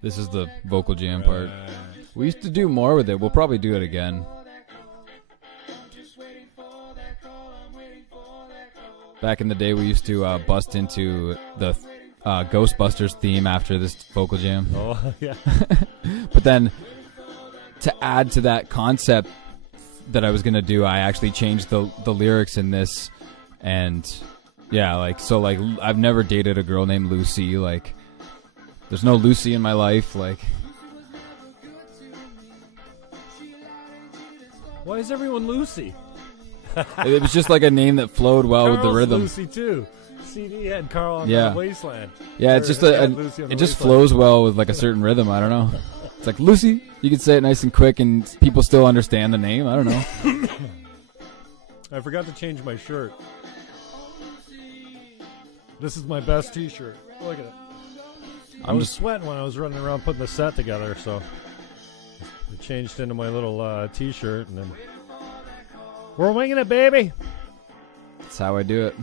This is the vocal jam part. We used to do more with it. We'll probably do it again. Back in the day, we used to bust into the Ghostbusters theme after this vocal jam. Oh, yeah. But then, to add to that concept that I was going to do, I actually changed the lyrics in this. And, yeah, like, so, like, I've never dated a girl named Lucy. Like, there's no Lucy in my life. Like, why is everyone Lucy? it was just like a name that flowed well Carl's with the rhythm. Lucy too. CD had Carl on Yeah. the Wasteland. Yeah, it's just it just flows well with like a certain rhythm. I don't know. It's like Lucy. You can say it nice and quick, and people still understand the name. I don't know. I forgot to change my shirt. This is my best T-shirt. Look at it. I was sweating when I was running around putting the set together, so I changed into my little T-shirt, and then we're winging it, baby. That's how I do it.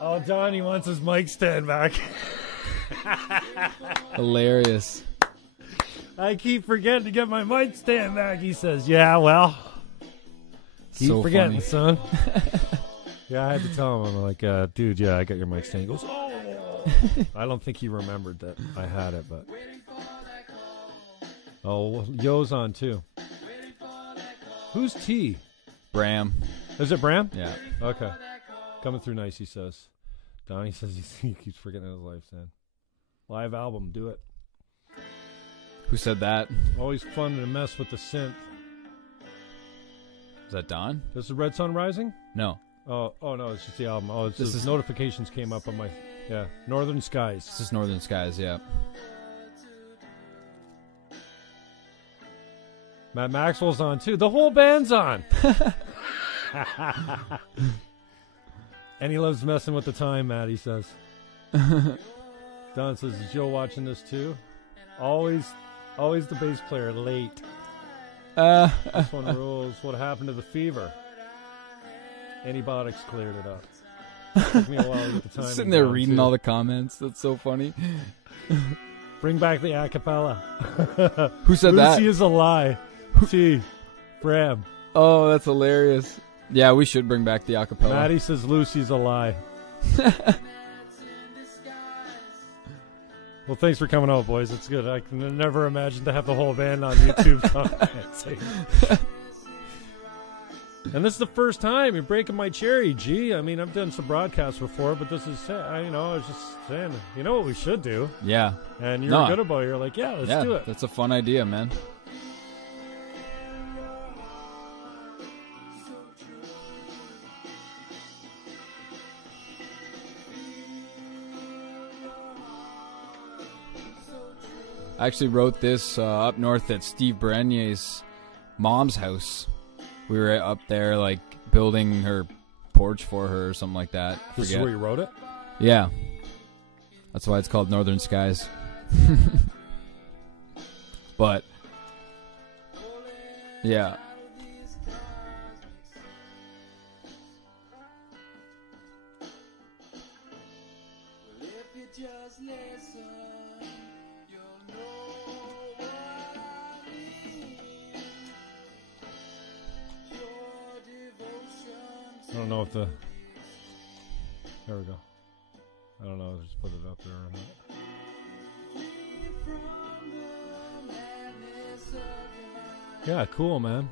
Oh, Donnie wants his mic stand back. Hilarious. I keep forgetting to get my mic stand back, he says. Yeah, well, keep So forgetting, funny. son. Yeah, I had to tell him. I'm like, dude, yeah, I got your mic stand. He goes, oh. I don't think he remembered that I had it, but. Oh, well, Yo's on too. Who's T? Bram. Is it Bram? Yeah. Okay. Coming through nice, he says. Donnie says he keeps forgetting his life stand. Live album, do it. Who said that? Always fun to mess with the synth. Is that Don? This is Red Sun Rising? No. Oh no, it's just the album. Oh, it's This just is- notifications came up on my, yeah, Northern Skies. This is Northern Skies, yeah. Matt Maxwell's on too. The whole band's on. And he loves messing with the time, Matt, he says. Don says, is Joe watching this too? Always the bass player late. This one rules. What happened to the fever? Antibiotics cleared it up. Took me a while to get the time. Sitting there reading all the comments. That's so funny. Bring back the acapella. Who said that? Lucy is a lie. T. Bram. Oh, that's hilarious. Yeah, we should bring back the acapella. Maddie says Lucy's a lie. Well, thanks for coming out, boys. It's good. I can never imagine to have the whole band on YouTube commenting. And this is the first time you're breaking my cherry, G. I mean, I've done some broadcasts before, but this is, I was just saying, you know what we should do? Yeah. And you're good about it. You're like, yeah, let's do it. That's a fun idea, man. I actually wrote this up north at Steve Brenier's mom's house. We were up there, like, building her porch for her or something like that. This is where you wrote it? Yeah. That's why it's called Northern Skies. But, yeah. don't know if the... There we go. I don't know if I just put it up there or not. Yeah, cool, man.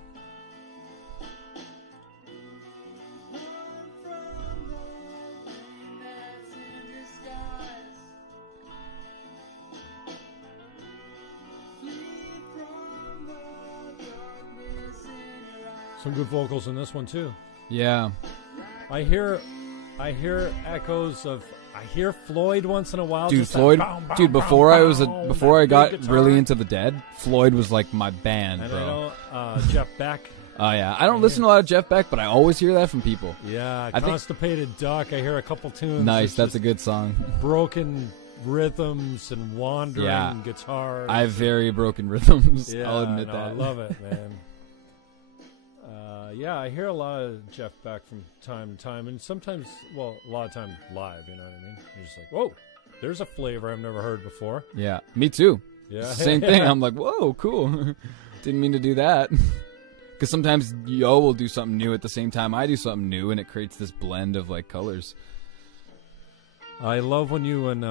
Some good vocals in this one too. Yeah. I hear echoes of. I hear Floyd once in a while. Dude, just Floyd. Bow, bow, dude, bow, before bow, I got guitar. really into the Dead, Floyd was like my band, And bro. I know Jeff Beck. Oh yeah, I don't listen to a lot of Jeff Beck, but I always hear that from people. Yeah, I think- Constipated Duck. I hear a couple tunes. Nice, It's that's a just good song. broken rhythms and wandering Yeah. guitars. I have very broken rhythms. Yeah, I'll admit no, that. I love it, man. Yeah, I hear a lot of Jeff Beck from time to time, and sometimes, well, a lot of times live. You know what I mean? You're just like, whoa, there's a flavor I've never heard before. Yeah, me too. Yeah, Same thing. I'm like, whoa, cool. Didn't mean to do that. Because sometimes Yo will do something new at the same time I do something new, and it creates this blend of like colors. I love when you and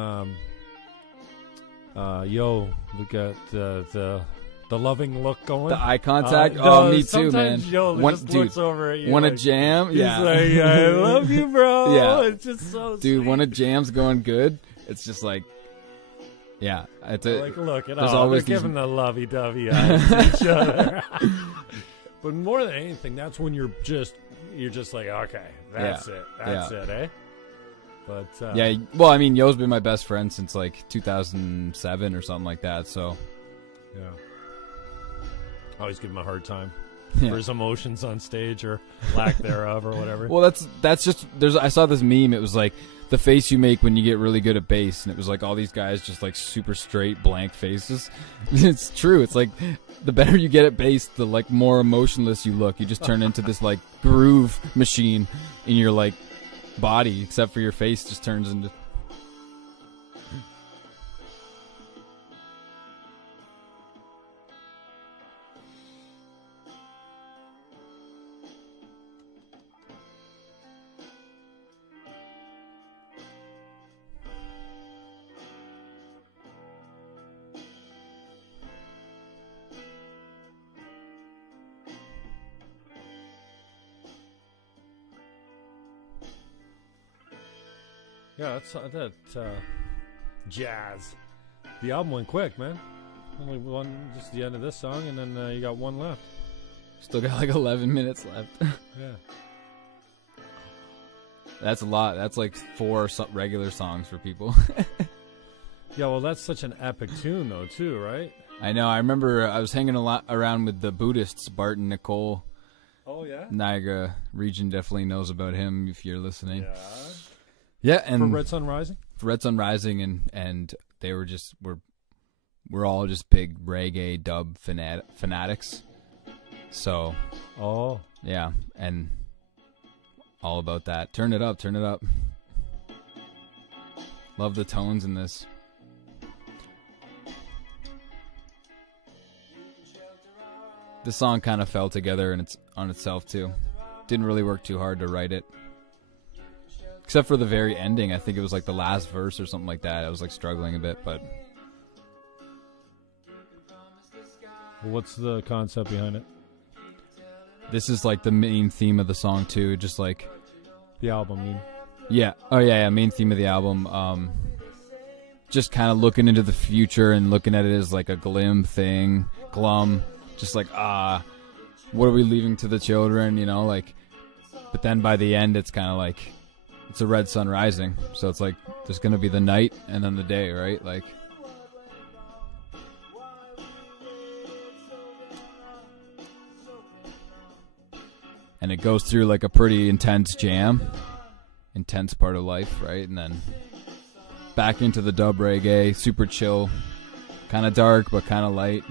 Yo look at the loving look going. The eye contact. No, Me too, man. sometimes Yo just looks over at you. Want to like, jam? he's Yeah. like, I love you, bro. Yeah. It's just so Dude, sweet. when a jam's going good, it's just like, yeah. It's a, Like, look at there's all. always They're these- giving the lovey-dovey eyes to each other. But more than anything, that's when you're just like, okay, that's it. That's it, eh? But yeah. Well, I mean, Yo's been my best friend since like 2007 or something like that. So yeah. I always give him a hard time yeah. for his emotions on stage or lack thereof or whatever. Well, that's just I saw this meme. It was like the face you make when you get really good at bass, and it was like all these guys just like super straight blank faces. It's true. It's like the better you get at bass, the like more emotionless you look. You just turn into this like groove machine in your like body, except for your face just turns into. Yeah, that's that jazz. The album went quick, man. Only one, just the end of this song, and then you got one left. Still got like 11 minutes left. Yeah. That's a lot. That's like 4 regular songs for people. Yeah, well, that's such an epic tune, though, too, right? I know. I remember I was hanging a lot around with the Buddhists, Bart and Nicole. Oh, yeah? Niagara region definitely knows about him if you're listening. Yeah. Yeah, and For Red Sun Rising? For Red Sun Rising, and they were just we're all just big reggae dub fanatics. So, Oh. yeah, and all about that. Turn it up, turn it up. Love the tones in this. This song kind of fell together and it's on itself too. Didn't really work too hard to write it. Except for the very ending. I think it was like the last verse or something like that. I was like struggling a bit, but What's the concept behind it? this is like the main theme of the song too. Just like, The album, I mean. yeah. Oh yeah, main theme of the album. Just kind of looking into the future and looking at it as like a glum. Just like, what are we leaving to the children, you know, like, but then by the end, it's kind of like, it's a red sun rising. So it's like, there's going to be the night and then the day, right? Like, and it goes through like a pretty intense jam, intense part of life, right? And then back into the dub reggae, super chill, kind of dark, but kind of light.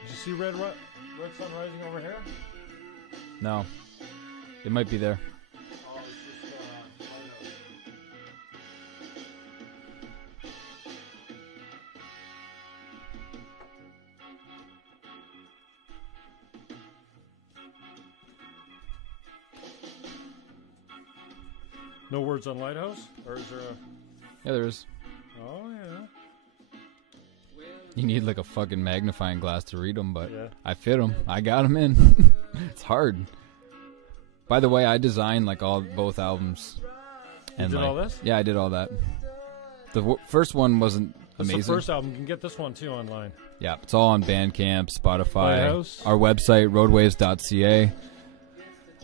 Did you see Red Sun Rising over here? No, it might be there. Oh, it's just No words on Lighthouse? Or is there a... Yeah, there is. Oh, yeah. You need like a fucking magnifying glass to read them, but Yeah. I fit them. I got them in. It's hard. By the way, I designed like both albums. You did all this? Yeah, I did all that. The first one wasn't amazing. It's the first album. You can get this one too online. Yeah, it's all on Bandcamp, Spotify, Lighthouse. our website, roadways.ca,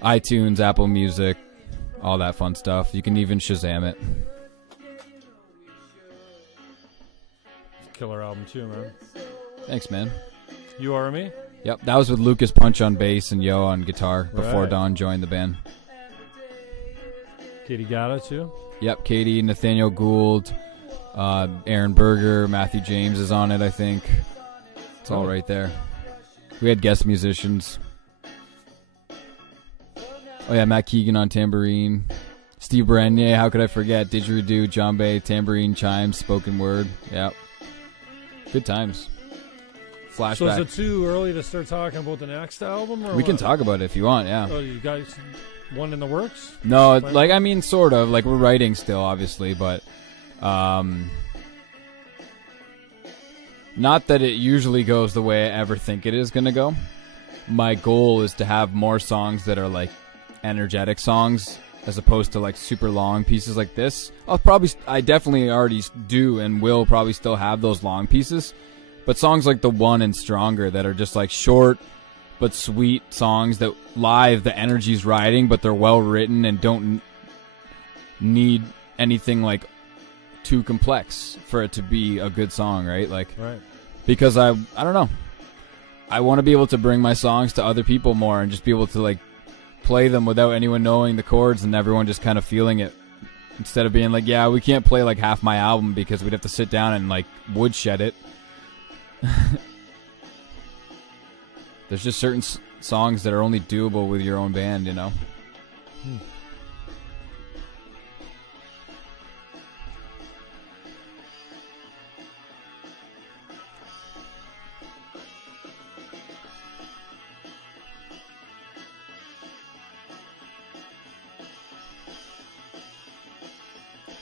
iTunes, Apple Music, all that fun stuff. You can even Shazam it. Killer album too, man. Thanks, man. You Are Me? Yep, that was with Lucas Punch on bass and Yo on guitar before Right. Don joined the band. Katie Gata too? Yep, Katie, Nathaniel Gould, Aaron Berger, Matthew James is on it, I think. It's all right there. We had guest musicians. Oh yeah, Matt Keegan on tambourine. Steve Brenier, how could I forget? Didgeridoo, djembe, tambourine, chimes, spoken word. Yep. Good times. Flashback. So is it too early to start talking about the next album? Or We can what? talk about it if you want, yeah. Oh, you guys, one in the works? No, like, I mean, sort of. Like, we're writing still, obviously, but not that it usually goes the way I ever think it is going to go. My goal is to have more songs that are, like, energetic songs as opposed to, like, super long pieces like this. I definitely already do and will probably still have those long pieces. But songs like The One and Stronger that are just, like, short but sweet songs that live, the energy's riding, but they're well written and don't need anything, like, too complex for it to be a good song, right? Like, Right. because I don't know. I want to be able to bring my songs to other people more and just be able to, like, play them without anyone knowing the chords and everyone just kind of feeling it. Instead of being like, yeah, we can't play, like, half my album because we'd have to sit down and, like, woodshed it. There's just certain songs that are only doable with your own band, you know?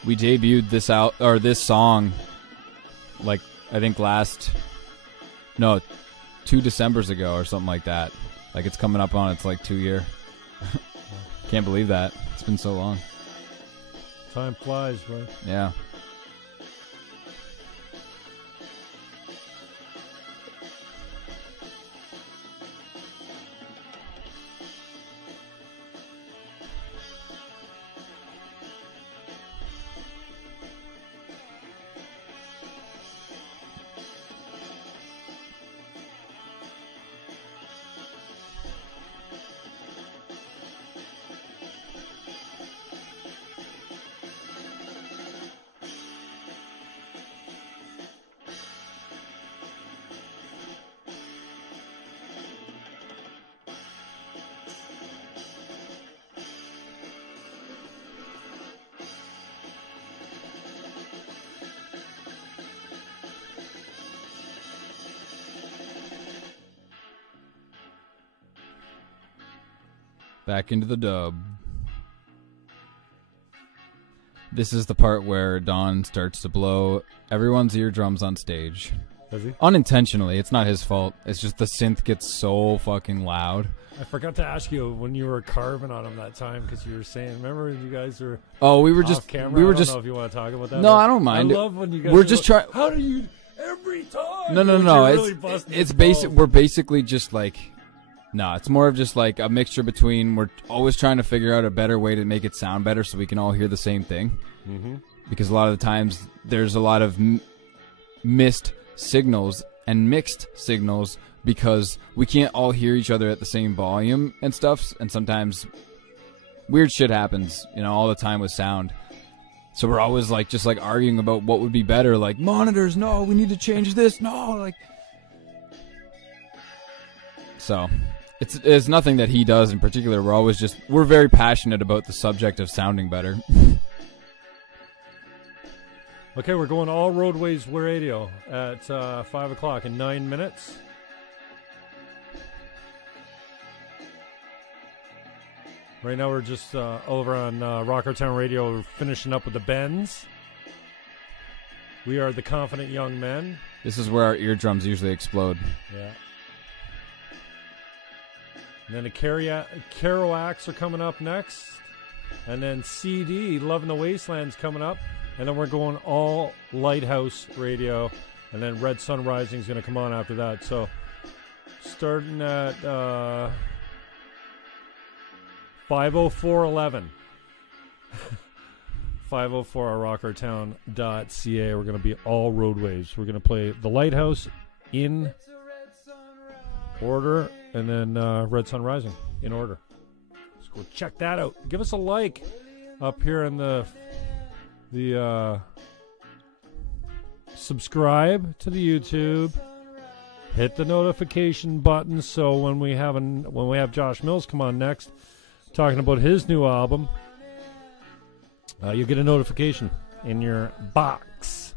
We debuted this song, like, I think 2 Decembers ago or something like that. Like, it's coming up on its, like, 2-year. Can't believe that. It's been so long. Time flies, right? Yeah. Back into the dub. This is the part where Don starts to blow everyone's eardrums on stage. Does he? Unintentionally. It's not his fault. It's just the synth gets so fucking loud. I forgot to ask you when you were carving on him that time because you were saying, remember you guys were Oh, we were off just camera? we were I don't just know if you want to talk about that. No, but I don't mind I it. love when you guys We're are just like, trying. How do you every time? No. You're really busting It's his basic. balls. We're basically just like, no. It's more of just like a mixture between. We're always trying to figure out a better way to make it sound better, so we can all hear the same thing. Mm-hmm. Because a lot of the times there's a lot of missed signals and mixed signals because we can't all hear each other at the same volume and stuff. And sometimes weird shit happens, you know, all the time with sound. So we're always like just like arguing about what would be better, like monitors, no, we need to change this, no, like. So it's nothing that he does in particular. We're very passionate about the subject of sounding better. Okay, we're going all roadways radio at 5 o'clock in 9 minutes. Right now we're just over on Rocker Town Radio. We're finishing up with the Bends. We are the Confident Young Men. This is where our eardrums usually explode. Yeah. And then the Kerouacs are coming up next. And then CD, Love in the Wasteland's coming up. And then we're going all Lighthouse Radio. And then Red Sun Rising is going to come on after that. So starting at 5:04:11. 504 rockertown.ca. We're going to be all roadways. We're going to play the Lighthouse in order, and then Red Sun Rising in order. Let's go check that out. Give us a like up here in the subscribe to the YouTube. Hit the notification button so when we have Josh Mills come on next, talking about his new album, you'll get a notification in your box.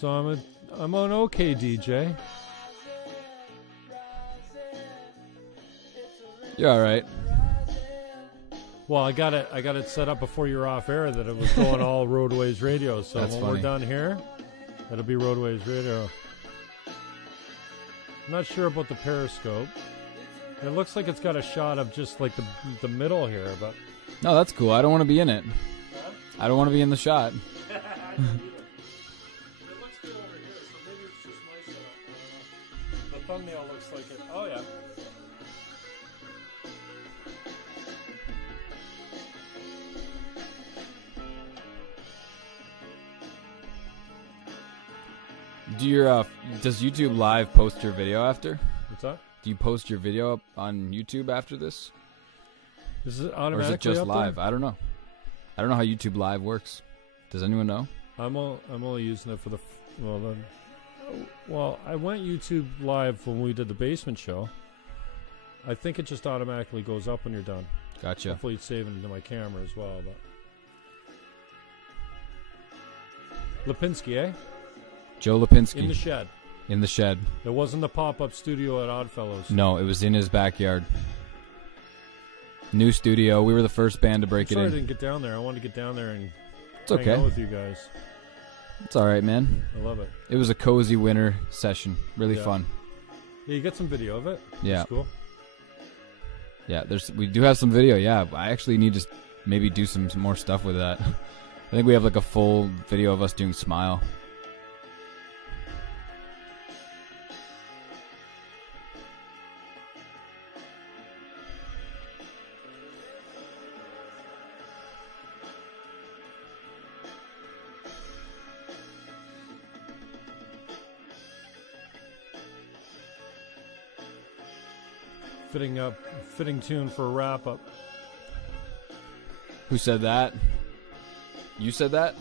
So I'm on OK DJ. You're all right. Well, I got it set up before you're off air that it was going all Roadways Radio. So That's when funny. we're done here, it'll be Roadways Radio. I'm not sure about the Periscope. It looks like it's got a shot of just like the middle here, but No, that's cool. I don't want to be in it. I don't want to be in the shot. It looks good over here, so maybe it's just my setup. I don't know. The thumbnail looks like it. Oh yeah. Does YouTube Live post your video after? What's that? Do you post your video up on YouTube after this? Is it Or automatically is it just up live? there? I don't know. I don't know how YouTube Live works. Does anyone know? I'm only using it for the well, I went YouTube Live when we did the Basement Show. I think it just automatically goes up when you're done. Gotcha. Hopefully it's saving it to my camera as well. But Lipinski, eh? Joe Lipinski. In the shed. In the shed. It wasn't the pop-up studio at Oddfellows. No, it was in his backyard. New studio. We were the first band to break it Sorry I in. didn't get down there. I wanted to get down there and It's hang okay. out with you guys. It's all right, man. I love it. It was a cozy winter session. Really Yeah. fun. Yeah, you get some video of it. Yeah. That's cool. Yeah, we do have some video. Yeah, I actually need to maybe do some more stuff with that. I think we have like a full video of us doing Smile. Fitting tune for a wrap up. Who said that? You said that?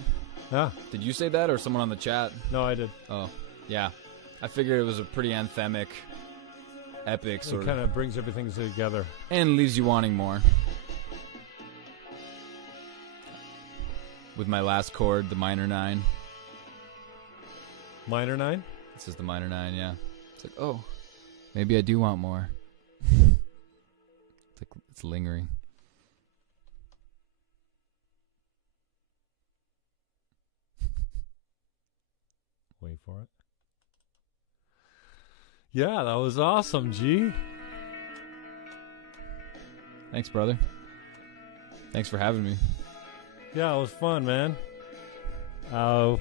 Yeah. Did you say that or someone on the chat? No, I did. Oh, yeah. I figured it was a pretty anthemic, epic It sort kind of brings everything together. and leaves you wanting more. With my last chord, the minor 9. Minor 9? This is the minor 9, yeah. It's like, oh, maybe I do want more. It's like it's lingering. Wait for it. Yeah, that was awesome, G. Thanks, brother. Thanks for having me. Yeah, it was fun, man. I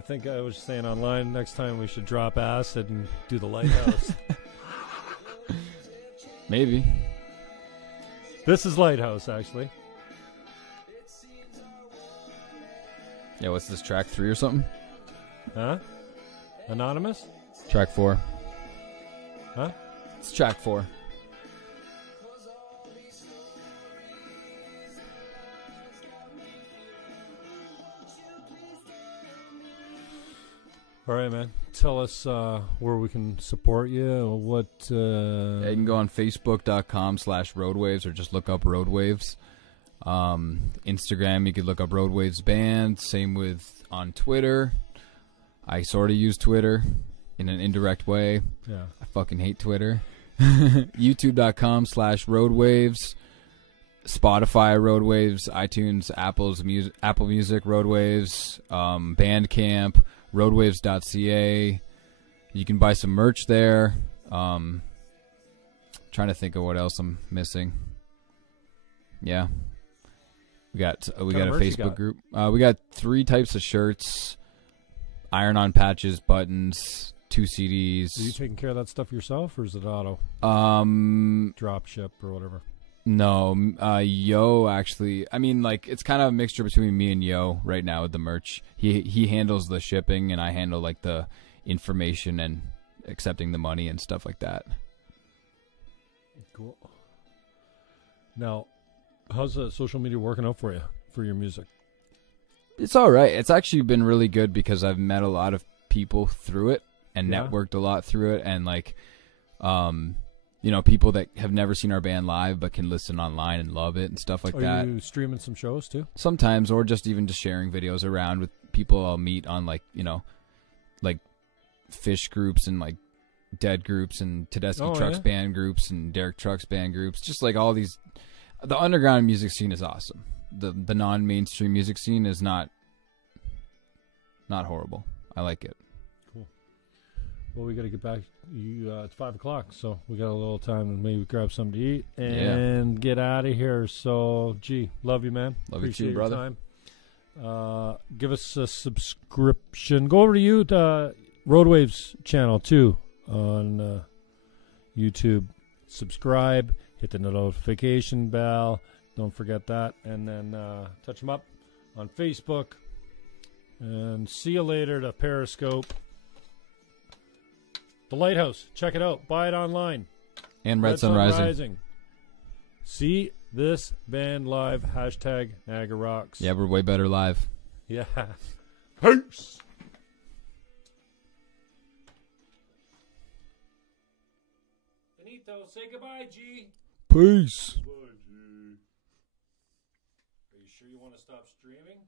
think I was saying online, next time we should drop acid and do the Lighthouse. Maybe. This is Lighthouse, actually. Yeah, what's this, track 3 or something? Huh? Anonymous? Track 4. Huh? It's track 4. All right, man. Tell us where we can support you. What? Yeah, you can go on Facebook.com/roadwaves or just look up Roadwaves. Instagram, you could look up Roadwaves Band. Same with on Twitter. I sort of use Twitter in an indirect way. Yeah. I fucking hate Twitter. YouTube.com/Roadwaves. Spotify, Roadwaves. iTunes, Apple Music, Roadwaves. Bandcamp, roadwaves.ca. You can buy some merch there. Trying to think of what else I'm missing. Yeah. We got a Facebook group. We got 3 types of shirts. Iron-on patches, buttons, 2 CDs. Are you taking care of that stuff yourself, or is it auto? Drop ship or whatever? No, Yo actually. I mean, like, it's kind of a mixture between me and Yo right now with the merch. He handles the shipping, and I handle like the information and accepting the money and stuff like that. Cool. Now, how's social media working out for you for your music? It's all right. It's actually been really good because I've met a lot of people through it and networked a lot through it, and like, you know, people that have never seen our band live but can listen online and love it and stuff like that. Are you streaming some shows too? Sometimes, or just even just sharing videos around with people I'll meet on, like, you know, like Fish groups and like Dead groups and Tedeschi Trucks band groups and Derek Trucks band groups. Just like all these, the underground music scene is awesome. The non-mainstream music scene is not horrible. I like it. Cool. Well, we got to get back. It's 5 o'clock, so we got a little time to maybe grab something to eat and get out of here. So, love you, man. Appreciate you too, brother. Time. Give us a subscription. Go over to Roadwaves channel too on YouTube. Subscribe. Hit the notification bell. Don't forget that. And then touch them up on Facebook. And see you later to Periscope. The Lighthouse. Check it out. Buy it online. And Red Sun Rising. See this band live. Hashtag Niagara Rocks. Yeah, we're way better live. Yeah. Peace. Benito, say goodbye, G. Peace. Are you sure you want to stop streaming?